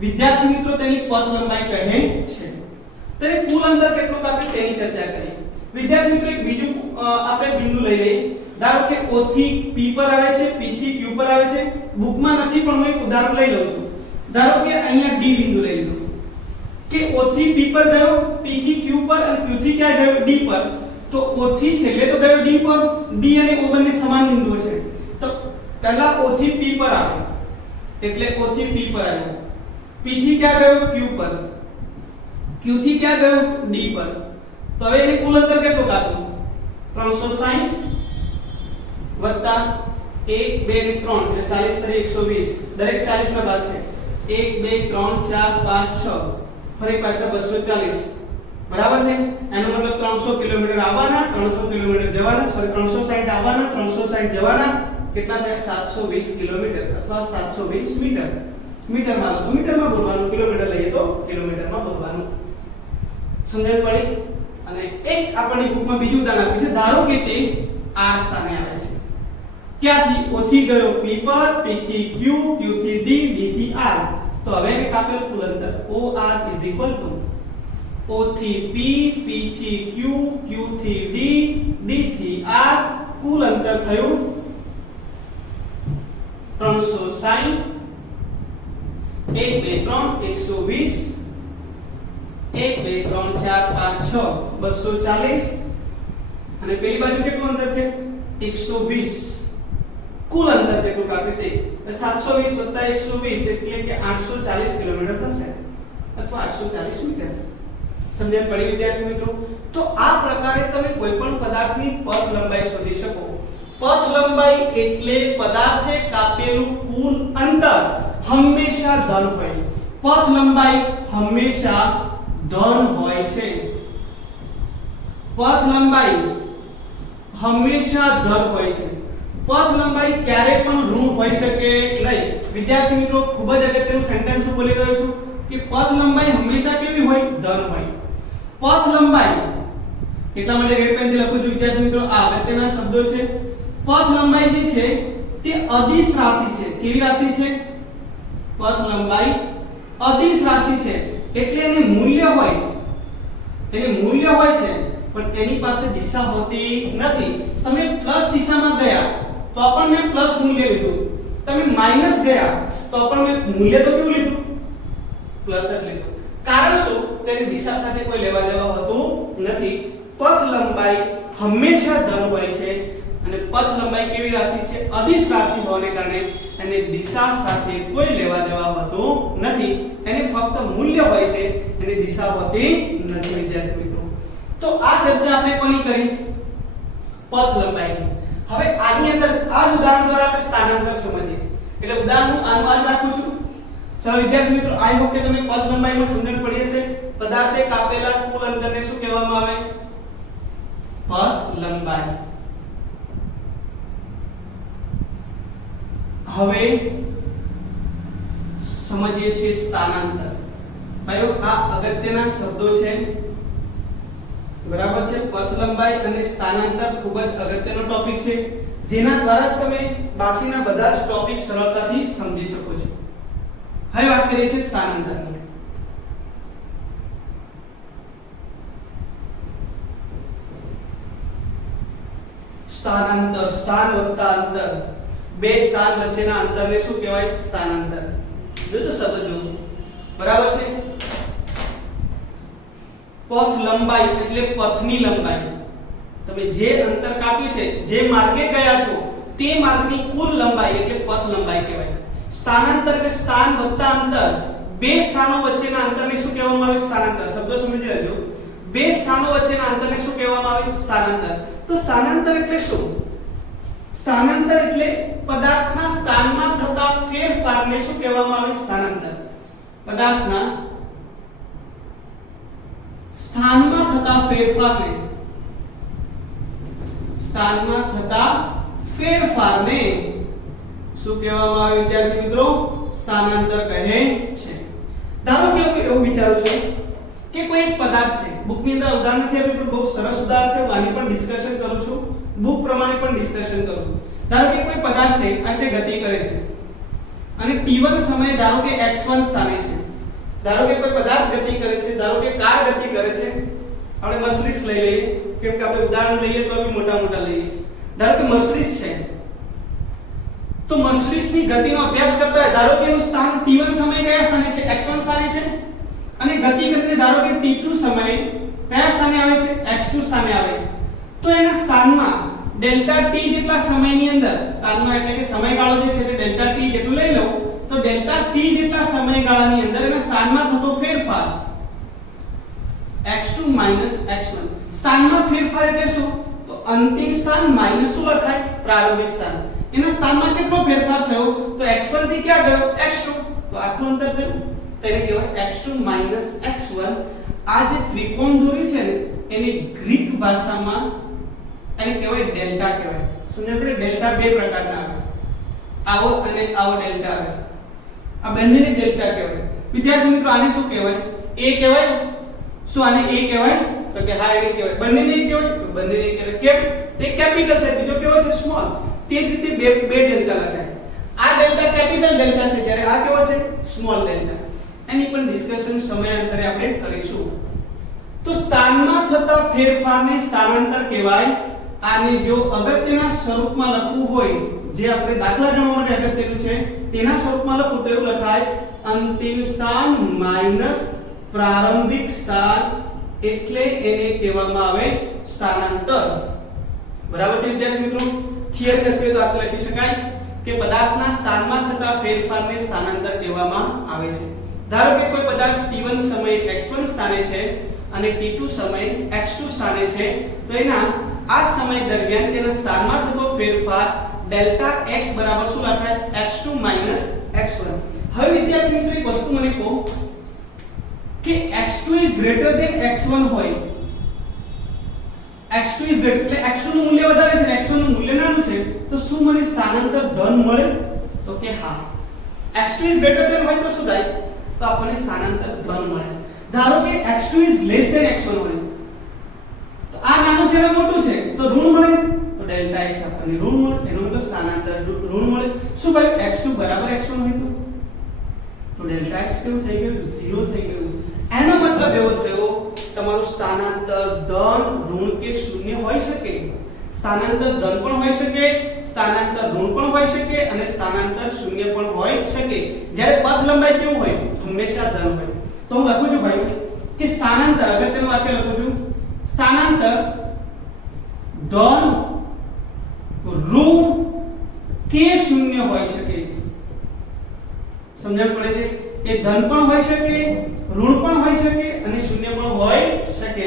વિદ્યાર્થી મિત્રો તેની પથ લંબાઈ કહે છે। તો એ કુલ અંતર કેટલું કાપે તેની ચર્ચા કરીએ। વિદ્યાર્થી મિત્રો એક બીજું આપણે બિંદુ લઈ લઈએ, ધારો કે O થી P પર આવે છે, P થી Q પર આવે છે, બુકમાં નથી પણ હું એક ઉદાહરણ લઈ લઉં છું। ધારો કે અહીંયા D બિંદુ લઈ લીધું કે O થી P પર ગયો, P થી Q પર અને Q થી ક્યાં ગયો, D પર, તો O થી છેલ્લે તો ગયો D પર, D અને O બંને સમાન બિંદુઓ છે, તો પહેલા O થી P પર આવે એટલે O થી P પર આવ્યો, P થી ક્યાં ગયો, Q પર, Q થી ક્યાં ગયો, D પર, તો હવે એને કુલ અંતર કેટલું કાપ્યું, 360 વત્તા 1 2 અને 3 એટલે 40 તરી 120, દરેક 40 ના ભાગ છે, 1 2 3 4 5 6 ફરી પાછા 240, બરાબર છે। એનો મતલબ 300 કિલોમીટર આવવાના, 300 કિલોમીટર જવાના, સોરી 360 આવવાના, 360 જવાના, કેટલા થયા, 720 કિલોમીટર અથવા 720 મીટર। મીટરમાં લો તો મીટરમાં બોલવાનું, કિલોમીટર લઈએ તો કિલોમીટરમાં બોલવાનું। સમજણ પડી? અને એક આપણી બુકમાં બીજું ઉદાહરણ આપ્યું છે, ધારો કે તે R સ્થાને આવે છે, ક્યાંથી, O થી ગયો P પર, P થી Q, Q થી D, D થી R, તો હવે એને કાપેલું કુલ અંતર OR O થી P, P થી Q, Q થી D, D થી R, કુલ અંતર થયું 360, 1 2 3 120, 1 2 3 4 5 6 240 અને પેલી બાજુ કેટલું અંતર છે, 120, કુલ અંતર જેટલું કાપ્યું તે 720 120 એટલે કે 840 કિલોમીટર થશે અથવા 840 મીટર। સમજણ પડી વિદ્યાર્થી મિત્રો? તો આ પ્રકારે તમે કોઈ પણ પદાર્થની પથ લંબાઈ શોધી શકો। પથ લંબાઈ એટલે પદાર્થે કાપેલું કુલ અંતર હંમેશા ધન હોય છે, પથ લંબાઈ હંમેશા ધન હોય છે, પથ લંબાઈ હંમેશા ધન હોય છે, પથ લંબાઈ ક્યારે પણ ઋણ હોઈ શકે નહીં। વિદ્યાર્થી મિત્રો ખૂબ જ અગત્યનું સેન્ટેન્સ હું બોલી રહ્યો છું કે પથ લંબાઈ હંમેશા કેવી હોય, ધન હોય। પથ લંબાઈ એટલા માટે રેડ પેનથી લખું છું વિદ્યાર્થી મિત્રો, આ અગત્યના શબ્દો છે। પથ લંબાઈ જે છે તે અદિશ રાશિ છે, કેવી રાશિ છે, પથ લંબાઈ અદિશ રાશિ છે, એટલે એને મૂલ્ય હોય છે પણ એની પાસે દિશા હોતી નથી। તમે પ્લસ દિશામાં ગયા તો પણ મેં પ્લસ મૂલ્ય લીધું, તમે માઈનસ ગયા તો પણ મેં મૂલ્ય તો કેવું લીધું, પ્લસ જ લીધું। કારણ શું, તેની દિશા સાથે કોઈ લેવા દેવા હોતું નથી। પથ લંબાઈ હંમેશા ધન હોય છે અને પથ લંબાઈ કેવી રાશિ છે, અદિશ રાશિ હોવાને કારણે એને દિશા સાથે કોઈ લેવા દેવા હોતું નથી, એને ફક્ત મૂલ્ય હોય છે, એની દિશા હોતી નથી વિદ્યાર્થી મિત્રો। તો આ ચર્ચા આપણે કોની કરી, પથ લંબાઈની। હવે આની અંદર આ જ ઉદાહરણ દ્વારા આપણે સ્થાનાંતર સમજીએ, એટલે ઉદાહરણ હું આનું જ રાખું છું। ચાલો વિદ્યાર્થી મિત્રો, આઈ હોપ કે તમને પથ લંબાઈમાં સમજણ પડી હશે। પદાર્થે કાપેલા કુલ અંતરને શું કહેવામાં આવે, પથ લંબાઈ। હવે સમજીએ છીએ સ્થાનાંતર। ભાઈઓ આ અગત્યના શબ્દો છે, બરાબર છે। પથ લંબાઈ અને સ્થાનાંતર ખૂબ જ અગત્યનો ટોપિક છે, જેના દ્વારા જ તમે બાકીના બધા જ ટોપિક સરળતાથી સમજી શકો છો। હવે વાત કરીએ છીએ સ્થાનાંતરની। સ્થાનાંતર, સ્થાન વત્તા અંતર, બે સ્થાન વચ્ચેના અંતરને શું કહેવાય? સ્થાનાંતર. જોજો શબ્દ જો બરાબર છે. પથ લંબાઈ એટલે પથની લંબાઈ. તમે જે અંતર કાપ્યું છે, જે માર્ગે ગયા છો તે માર્ગની કુલ લંબાઈ એટલે પથ લંબાઈ કહેવાય. સ્થાનાંતર કે સ્થાન વત્તા અંતર, બે સ્થાનો વચ્ચેના અંતરને શું કહેવામાં આવે? સ્થાનાંતર. શબ્દો સમજી લેજો. બે સ્થાનો વચ્ચેના અંતરને શું કહેવામાં આવે? સ્થાનાંતર. તો સ્થાનાંતર એટલે શું? સ્થાનાંતર એટલે પદાર્થના સ્થાનમાં થતા ફેરફારને શું કહેવામાં આવે? સ્થાનાંતર. પદાર્થના સ્થાનમાં થતા ફેરફારને, સ્થાનમાં થતા ફેરફારને શું કહેવામાં આવે વિદ્યાર્થી મિત્રો? સ્થાનાંતર કહે છે. ધારો કે હું એવું વિચારું છું કે કોઈ એક પદાર્થ છે, બુકની અંદર ઉદાહરણ નથી આપ્યું પણ બહુ સરસ ઉદાહરણ છે, હું આની પણ ડિસ્કશન કરું છું, બુક પ્રમાણે પણ ડિસ્કશન કરું. ધારો કે કોઈ પદાર્થ છે આ રીતે ગતિ કરે છે અને t1 સમયે ધારો કે x1 સ્થાને છે. ધારો કે કોઈ પદાર્થ ગતિ કરે છે, ધારો કે કાર ગતિ કરે છે. આપણે મર્સિડીઝ લઈ લઈએ, કેમ કે આપણે ઉદાહરણ લઈએ તો બી મોટા લઈએ. ધારો કે મર્સિડીઝ છે, તો મર્સિડીઝની ગતિનો અભ્યાસ કરતા હોય, ધારો કે એનું સ્થાન t1 સમયે કયા સ્થાને છે? x1 સ્થાને છે. અને ગતિ કરીને ધારો કે t2 સમયે કયા સ્થાને આવે છે? x2 સ્થાને આવે. તો એના સ્થાનમાં ડેલ્ટા t જેટલા સમયની અંદર, સ્થાનમાં એટલે કે સમયગાળો જે છે તે ડેલ્ટા t જેટલું લઈ લો, તો ડેલ્ટા t જેટલા સમયગાળાની અંદર એના સ્થાનમાં થતો ફેરફાર x2 x1. સ્થાનમાં ફેરફાર એટલે શું? તો અંતિમ સ્થાન માઈનસ શું લખાય? પ્રારંભિક સ્થાન. એના સ્થાનમાં કેટલો ફેરફાર થયો? તો x1 થી ક્યાં ગયો? x2. તો આટલું અંતર થયું, તેને કહેવાય x2 x1. આ જે ત્રિકોણ દોર્યું છે ને એને ગ્રીક ભાષામાં એને કહેવાય ડેલ્ટા કહેવાય. સમજો આપણે ડેલ્ટા બે પ્રકારના આવે, આવો અને આવો ડેલ્ટા આવે. આ બંનેને ડેલ્ટા કહેવાય. વિદ્યાર્થી મિત્રો આને શું કહેવાય? a કહેવાય. શું આને a કહેવાય? તો કે હા એને કહેવાય. બંનેને a કહેવાય? તો બંનેને a કહેવાય. કેમ? તે કેપિટલ છે, બીજો કેવો છે? સ્મોલ. તે જ રીતે બે ડેલ્ટા લખાય. આ ડેલ્ટા કેપિટલ ડેલ્ટા છે, જ્યારે આ કેવો છે? Small delta. એની પણ ડિસ્કશન સમયાંતરે આપણે કરીશું. તો સ્થાનમાં થતા ફેરફારને સ્થાનાંતર કહેવાય. આને જો અગત્યના સ્વરૂપમાં લખવું હોય, જે આપણે દાખલા ગણવા માટે અગત્યનું છે તેના સ્વરૂપમાં લખવું તો એવું લખાય અંતિમ સ્થાન માઈનસ પ્રારંભિક સ્થાન, એટલે એને કહેવામાં આવે સ્થાનાંતર. બરાબર છે વિદ્યાર્થી મિત્રો? થિયરી લખીએ તો આપણે લખી શકાય કે પદાર્થના સ્થાનમાં થતા ફેરફારને સ્થાનાંતર કહેવામાં આવે છે. ધારો કે કોઈ પદાર્થ t1 સમયે x1 સ્થાને છે અને t2 સમયે x2 સ્થાને છે, તો એના આ સમય દરમિયાન તેના સ્થાનમાં થતો ફેરફાર ડેલ્ટા x બરાબર શું લખાય? x2 x1. હવે વિદ્યાર્થી મિત્રો એક વસ્તુ મને કહો કે x2 is greater than x1 હોય, x2 is greater એટલે x2 નું મૂલ્ય વધારે છે, x1 નું મૂલ્ય નાનું છે, તો શું મને સ્થાનાંતર ધન મળે? તો કે હા. x2 is greater than હોય તો શું થાય? તો આપણને સ્થાનાંતર ધન મળે. ધારો કે x2 is less than x1 હોય, તો આ નાનું છે અને મોટું છે, તો ઋણ મળે, તો ડેલ્ટા x આપણને ઋણ મળે, એનો મતલબ સ્થાનાંતર ઋણ મળે. શું ભાઈ? x2 બરાબર x1 હોય તો ડેલ્ટા x કેવું થઈ ગયું? 0 થઈ ગયું. એનો મતલબ એવો થયો તમારું સ્થાનાંતર ધન, ઋણ કે શૂન્ય હોઈ શકે. સ્થાનાંતર ધન પણ હોઈ શકે, સ્થાનાંતર ઋણ પણ હોઈ શકે અને સ્થાનાંતર શૂન્ય પણ હોઈ શકે. જ્યારે પથ લંબાઈ કેવું હોય? હંમેશા ધન હોય. તો હું લખું છું ભાઈ કે સ્થાનાંતર, અગત્યનું વાક્ય લખું છું, સ્થાનાંતર ધન, ઋણ કે શૂન્ય હોઈ શકે. સમજણ પડે છે? એ ધન પણ હોઈ શકે, ઋણ પણ હોઈ શકે અને શૂન્ય પણ હોઈ શકે,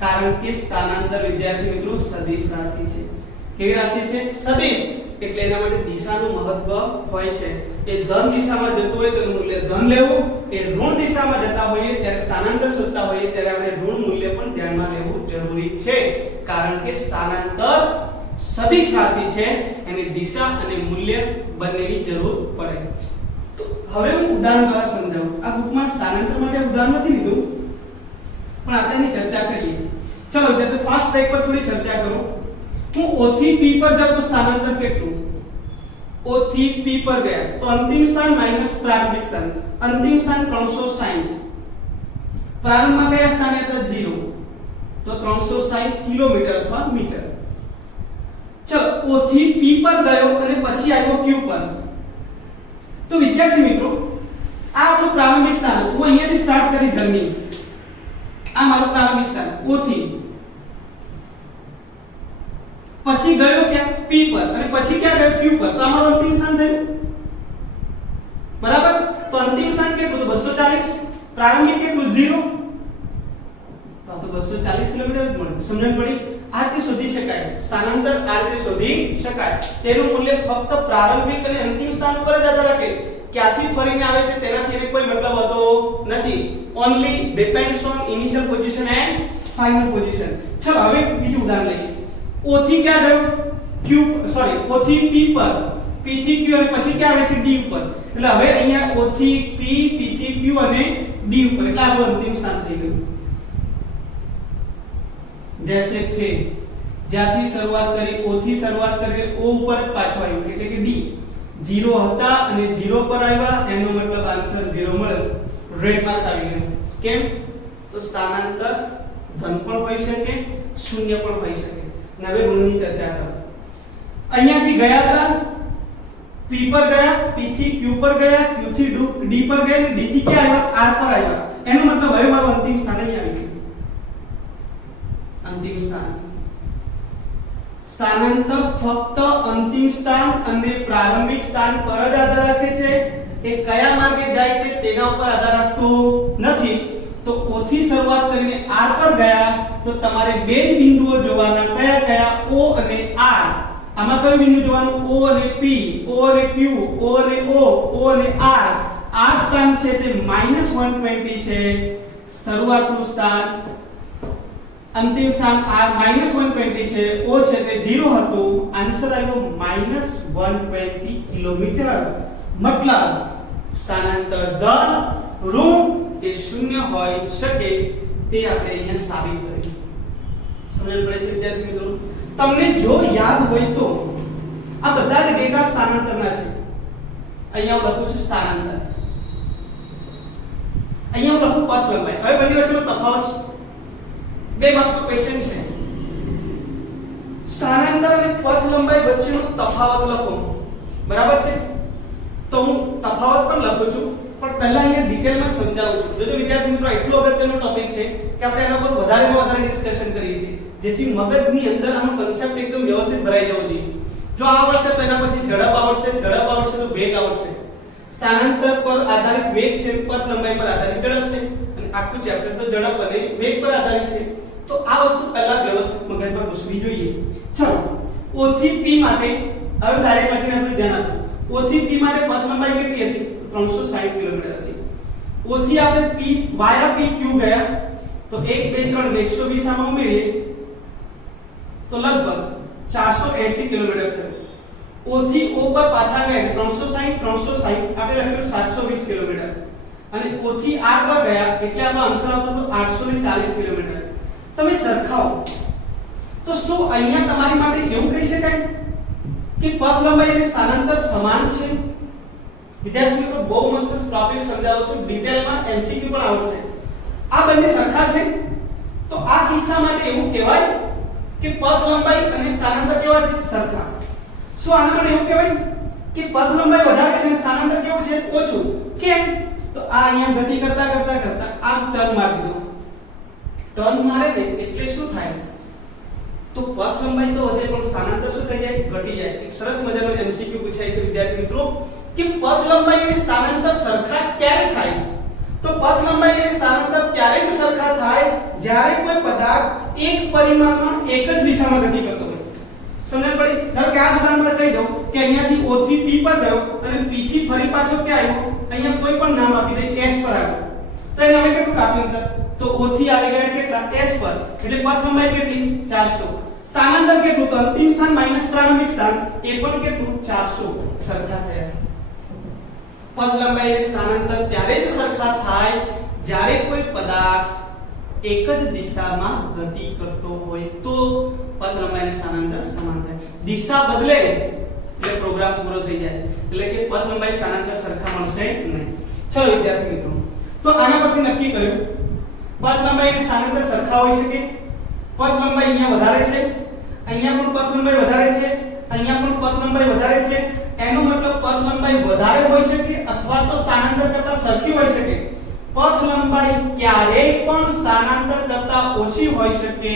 કારણ કે સ્થાનાંતર વિદ્યાર્થી મિત્રો સદિશ રાશિ છે. કેવી રાશિ છે? સદિશ. એટલે એના માટે દિશાનું મહત્વ હોય છે. એ ધન દિશામાં જતું હોય તો મૂલ્ય ધન લેવું, એ ઋણ દિશામાં જતા હોઈએ ત્યારે સ્થાનાંતર શોધતા હોઈએ ત્યારે આપણે ઋણ મૂલ્ય પણ ધ્યાનમાં લેવું જરૂરી છે, કારણ કે સ્થાનાંતર સદિશ રાશિ છે, એની દિશા અને મૂલ્ય બંનેની જરૂર પડે. તો હવે હું ઉદાહરણ દ્વારા સમજાવું. આ બુકમાં સ્થાનાંતર માટે ઉદાહરણ નથી લીધું, પણ આપણે એની ચર્ચા કરીએ. ચલો વિદ્યાર્થીઓ ફાસ્ટ ટ્રેક પર થોડી ચર્ચા કરો. હું O થી P પર જાઉં તો સ્થાનાંતર કેટલું? O થી P પર ગયા તો અંતિમ સ્થાન માઈનસ પ્રારંભિક સ્થાન. અંતિમ સ્થાન 360, પ્રારંભમાં કયા સ્થાને હતા? 0, તો 360 કિલોમીટર અથવા મીટર. ચલો O થી P પર ગયો અને પછી આવ્યો Q પર. તો વિદ્યાર્થી મિત્રો આ આપણું પ્રારંભિક સ્થાન હું અહીંયાથી સ્ટાર્ટ કરી જર્ની. આ મારું પ્રારંભિક સ્થાન O થી પછી ગયો ક્યાં P પર અને પછી ક્યાં ગયો Q પર. તો આ મારું અંતિમ સ્થાન થયું. બરાબર. તો અંતિમ સ્થાન કેટલું? તો 240. પ્રારંભિક કેટલું? 0. તો આ તો 240 કિલોમીટર જ મળ્યું. સમજણ પડી? આ રીતે શોધી શકાય. સ્થાનાંતર આ રીતે શોધી શકાય. તેનું મૂલ્ય ફક્ત પ્રારંભિક અને અંતિમ સ્થાન ઉપર જ આધાર રાખે. ક્યાંથી ફરીને આવે છે તેનાથી એને કોઈ મતલબ હોતો નથી. Only depends on initial position and final position. ચલો હવે બીજું ઉદાહરણ લઈએ. O થી ક્યાં ગયો? O થી P પર. P થી Q અને પછી ક્યાં આવે છે? D ઉપર. એટલે હવે અહીંયા O થી P, P થી Q અને D ઉપર. એટલે આપણું અંતિમ સ્થાન થઈ ગયું. जैसे थे જ્યાંથી શરૂઆત કરી O થી શરૂઆત કરી O ઉપર જ પાછો આવ્યો એટલે કે D 0 હતા અને 0 પર આવ્યા એનો મતલબ આન્સર 0 મળ્યો. રેડ માર્ક આવી ગયો. કેમ? તો સ્થાનાંતર ધન પણ હોઈ શકે શૂન્ય પણ હોઈ શકે. અને હવે ઋણની ચર્ચા કરો. અહીંયાથી ગયા હતા P પર ગયા, P થી Q પર ગયા, Q થી D પર ગયા, D થી ક્યાં આવ્યા? R પર આવ્યા. એનો મતલબ હવે મારું અંતિમ સ્થાન અહીં આવી ગયું. અંતિમ સ્થાન. સ્થાનાંતર ફક્ત અંતિમ સ્થાન અને પ્રારંભિક સ્થાન પર જ આધાર રાખે છે. એ કયા માર્ગે જાય છે તેના ઉપર આધાર રાખતો નથી. તો O થી શરૂઆત કરીને R પર ગયા તો તમારે બે જ બિંદુઓ જોવાના. કયા કયા? O અને R. આમાં કયું બિંદુ જોવાનું? O અને P, O અને Q, O અને O, O અને R. R સ્થાન છે તે -120 છે. શરૂઆતનું સ્થાન અંતિમ સ્થાન R -120 છે. O છે તે 0 હતું. આન્સર આવ્યો -120 કિલોમીટર. મતલબ સ્થાનાંતર ધન ઋણ કે શૂન્ય હોઈ શકે તે આપણે અહીંયા સાબિત કર્યું. સમજણ પડે છે વિદ્યાર્થી મિત્રો? તમને જો યાદ હોય તો આ બધા જ ડેટા સ્થાનાંતરના છે. અહીંયા હું લખું છું સ્થાનાંતર. અહીંયા હું લખું પથ લંબાઈ. હવે બંને વચ્ચેનો તફાવત બે માર્ક્સનો ક્વેશ્ચન છે. સ્થાનાંતર અને પથ લંબાઈ વચ્ચેનો તફાવત લખો. બરાબર છે? તો હું તફાવત પણ લખું છું પણ પહેલા અહીંયા ડિટેલમાં સમજાવું છું. જો વિદ્યાર્થી મિત્રો એટલો અગત્યનો ટોપિક છે કે આપણે એના પર વધારેમાં વધારે ડિસ્કશન કરીએ છીએ જેથી મગજની અંદર આનો કન્સેપ્ટ એકદમ વ્યવસ્થિત ભરાઈ જવો જોઈએ. જો આવડશે તો એના પછી ઝડપ આવડશે, ઝડપ આવડશે તો વેગ આવડશે. સ્થાનાંતર પર આધારિત વેગ છે, પથ લંબાઈ પર આધારિત ઝડપ છે અને આખું ચેપ્ટર તો ઝડપ અને વેગ પર આધારિત છે. તો આ વસ્તુ પહેલા વ્યવસ્થિત મગજમાં ઘૂસવી જોઈએ. ચલો O થી P માટે હવે ડાયરેક્ટ લખીને આપણે ધ્યાન આપો. O થી P માટે પથ લંબાઈ કેટલી હતી? 360 કિલોમીટર હતી. O થી આપણે P વાયા P Q ગયા તો 1 2 3 120 આમાં ઉમેરીએ તો લગભગ 480 કિલોમીટર થયું. O થી O પર પાછા ગયા 360 આપણે લખ્યું 720 કિલોમીટર અને O થી R પર ગયા એટલે આપણો આન્સર આવતો તો 840 કિલોમીટર. તમે સરખાવો તો શું અહીંયા તમારી માટે એવું કહી શકાય કે પથ લંબાઈ અને સ્થાનાંતર સમાન છે? વિદ્યાર્થી મિત્રો બહુ મસ્ત ટોપિક સમજાવું છું. ડિટેલમાં MCQ પણ આવશે. આ બંને સરખા છે તો આ કિસ્સા માટે એવું કહેવાય કે પથ લંબાઈ અને સ્થાનાંતર કેવા છે? સરખા. શું આના માટે એવું કહેવાય કે પથ લંબાઈ વધારે છે અને સ્થાનાંતર કેવું છે? ઓછું. કેમ? તો આ અહીંયા ગતિ કરતા કરતા કરતા આ ટર્ન મારી દો. ટર્ન મારે ને એટલે શું થાય? તો પથ લંબાઈ તો વધે પણ સ્થાનાંતર શું થઈ જાય? ઘટી જાય. એક સરસ મજાનો MCQ પૂછાય છે વિદ્યાર્થી મિત્રો કે પથ લંબાઈ અને સ્થાનાંતર સરખા ક્યારે થાય? તો પથ લંબાઈ અને સ્થાનાંતર ત્યારે જ સરખા થાય જ્યારે કોઈ પદાર્થ એક પરિમાણમાં એક જ દિશામાં ગતિ કરતો હોય. સમજણ પડી? ધારો કે આ ઉદાહરણમાં કહી દઉં કે અહીંયાથી O થી P પર ગયો અને P થી ફરી પાછો ક્યાં આવ્યો? અહીંયા કોઈ પણ નામ આપી દે S પર આવ્યો. તો એને હવે કેટલું કાપ્યું અંતર? તો O થી આવી ગયા કેટલા? S પર. એટલે પથ લંબાઈ કેટલી? 400. સ્થાનાંતર કેટલું? તો અંતિમ સ્થાન માઈનસ પ્રારંભિક સ્થાન એ પણ કેટલું? 400. સરખા થયા. પથ લંબાઈ અને સ્થાનાંતર ત્યારે જ સરખા થાય જ્યારે કોઈ પદાર્થ એક જ દિશામાં ગતિ કરતો હોય તો પથ લંબાઈ અને સ્થાનાંતર સમાન થાય. દિશા બદલે એટલે પ્રોગ્રામ પૂરો થઈ જાય. એટલે કે પથ લંબાઈ સ્થાનાંતર સરખા મળશે નહીં. ચલો વિદ્યાર્થી મિત્રો તો આના પરથી નક્કી કર્યું પથ લંબાઈ અને સ્થાનાંતર સરખા હોઈ શકે. પથ લંબાઈ અહીંયા વધારે છે, અહીંયા પણ પથ લંબાઈ વધારે છે, અહીંયા પણ પથ લંબાઈ વધારે છે, એનો મતલબ પથ લંબાઈ વધારે હોઈ શકે અથવા તો સ્થાનાંતર કરતા સરખી હોઈ શકે. પથ લંબાઈ ક્યારેય પણ સ્થાનાંતર કરતા ઓછી હોઈ શકે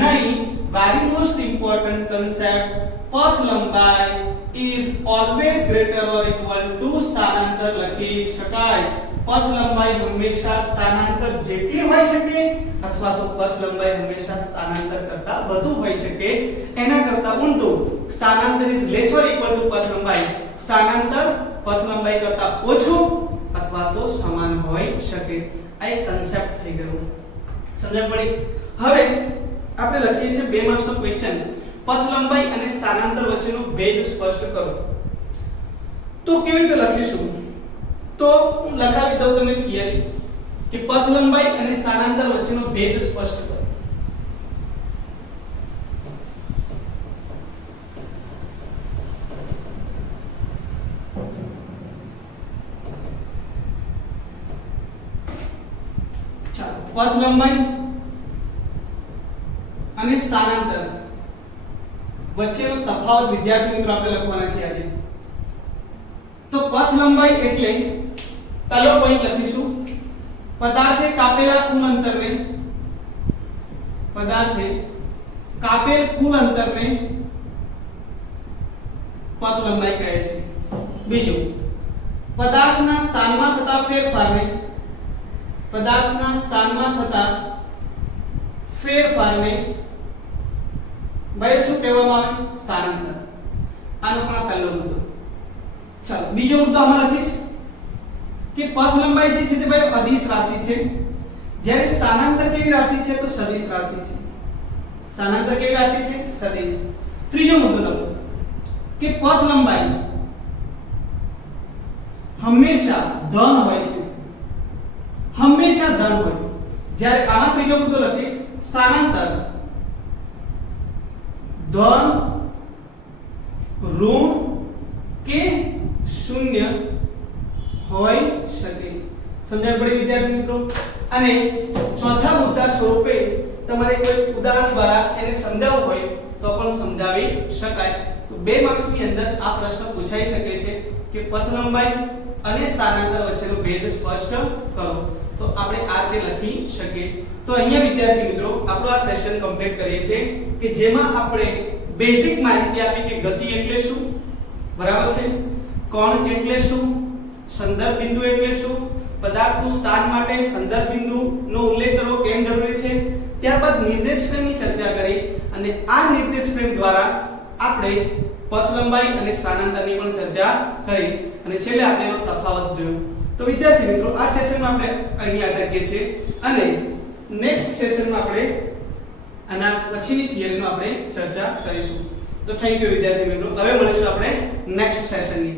નહીં. very most important concept, પથ લંબાઈ is always greater or equal to સ્થાનાંતર લખી શકાય. પથ લંબાઈ હંમેશા સ્થાનાંતર જેટલી હોઈ શકે અથવા તો પથ લંબાઈ હંમેશા સ્થાનાંતર કરતા વધુ હોઈ શકે. એના કરતા ઊંધું, સ્થાનાંતર is less or equal to પથ લંબાઈ, સ્થાનાંતર પથ લંબાઈ કરતા ઓછું અથવા તો સમાન હોઈ શકે. આ એક કન્સેપ્ટ થઈ ગયો, સમજણ પડી? હવે આપણે લખીએ છીએ 2 માર્ક્સનો ક્વેશ્ચન, પથ લંબાઈ અને સ્થાનાંતર વચ્ચેનો ભેદ સ્પષ્ટ કરો. તો કેવી રીતે લખીશું? તો હું લખાવી દઉં તમને થિયરી કે પથ લંબાઈ અને સ્થાનાંતર વચ્ચેનો ભેદ સ્પષ્ટ કરો. ચાલો, પથ લંબાઈ અને સ્થાનાંતર વચ્ચેનો તફાવત વિદ્યાર્થી મિત્રો આપણે લખવાના છે આજે. તો પથ લંબાઈ એટલે પહેલો પોઈન્ટ લખીશું, પદાર્થે કાપેલા કુલ અંતરને, પદાર્થે કાપેલ કુલ અંતરને પથ લંબાઈ કહે છે. બીજું, પદાર્થના સ્થાનમાં થતા ફેરફારને, પદાર્થના સ્થાનમાં થતા ફેરફારને ભાઈ શું કહેવામાં આવે? સ્થાનાંતર. આનો પણ પહેલો મુદ્દો. ચાલો, બીજો મુદ્દો આમાં લખીશ કે પથ લંબાઈ જે છે તે ભાઈ અદિશ રાશિ છે, જ્યારે સ્થાનાંતર કેવી રાશિ છે? તો સદિશ રાશિ છે. સ્થાનાંતર કેવી રાશિ છે? સદિશ. ત્રીજો મુદ્દો લખો કે પથ લંબાઈ હંમેશા ધન હોય છે, હંમેશા ધન હોય. જ્યારે આમાં ત્રીજો મુદ્દો લખીશ, સ્થાનાંતર ધન, ઋણ કે શૂન્ય હોઈ શકે. સમજાય પડી વિદ્યાર્થી મિત્રો? અને ચોથા મુદ્દા સ્વરૂપે તમારે કોઈ ઉદાહરણ દ્વારા એને સમજાવવું હોય તો પણ સમજાવી શકાય. તો 2 માર્ક્સ ની અંદર આ પ્રશ્ન પૂછાઈ શકે છે કે પથ લંબાઈ અને સ્થાનાંતર વચ્ચેનો ભેદ સ્પષ્ટ કરો. તો આપણે આ રીતે લખી શકીએ. તો અહીંયા વિદ્યાર્થી મિત્રો આપણો આ સેશન કમ્પ્લીટ કરીએ છીએ કે જેમાં આપણે બેઝિક માહિતી આપી કે ગતિ એટલે શું, બરાબર છે, કોણ એટલે શું, સંદર્ભ બિંદુ એટલે શું, પદાર્થનું સ્થાન માટે સંદર્ભ બિંદુનો ઉલ્લેખ કરવો કેમ જરૂરી છે, ત્યારબાદ નિર્દેશ ફ્રેમની ચર્ચા કરી અને આ નિર્દેશ ફ્રેમ દ્વારા આપણે પથ લંબાઈ અને સ્થાનાંતરની પણ ચર્ચા કરી અને છેલ્લે આપણે એનો તફાવત જોયો. તો વિદ્યાર્થી મિત્રો આ સેશનમાં આપણે અહીંયા અટકીએ છીએ અને નેક્સ્ટ સેશનમાં આપણે આના પછીની થિયરીનો આપણે ચર્ચા કરીશું. તો થેન્ક યુ વિદ્યાર્થી મિત્રો. હવે મળીશું આપણે નેક્સ્ટ સેશનની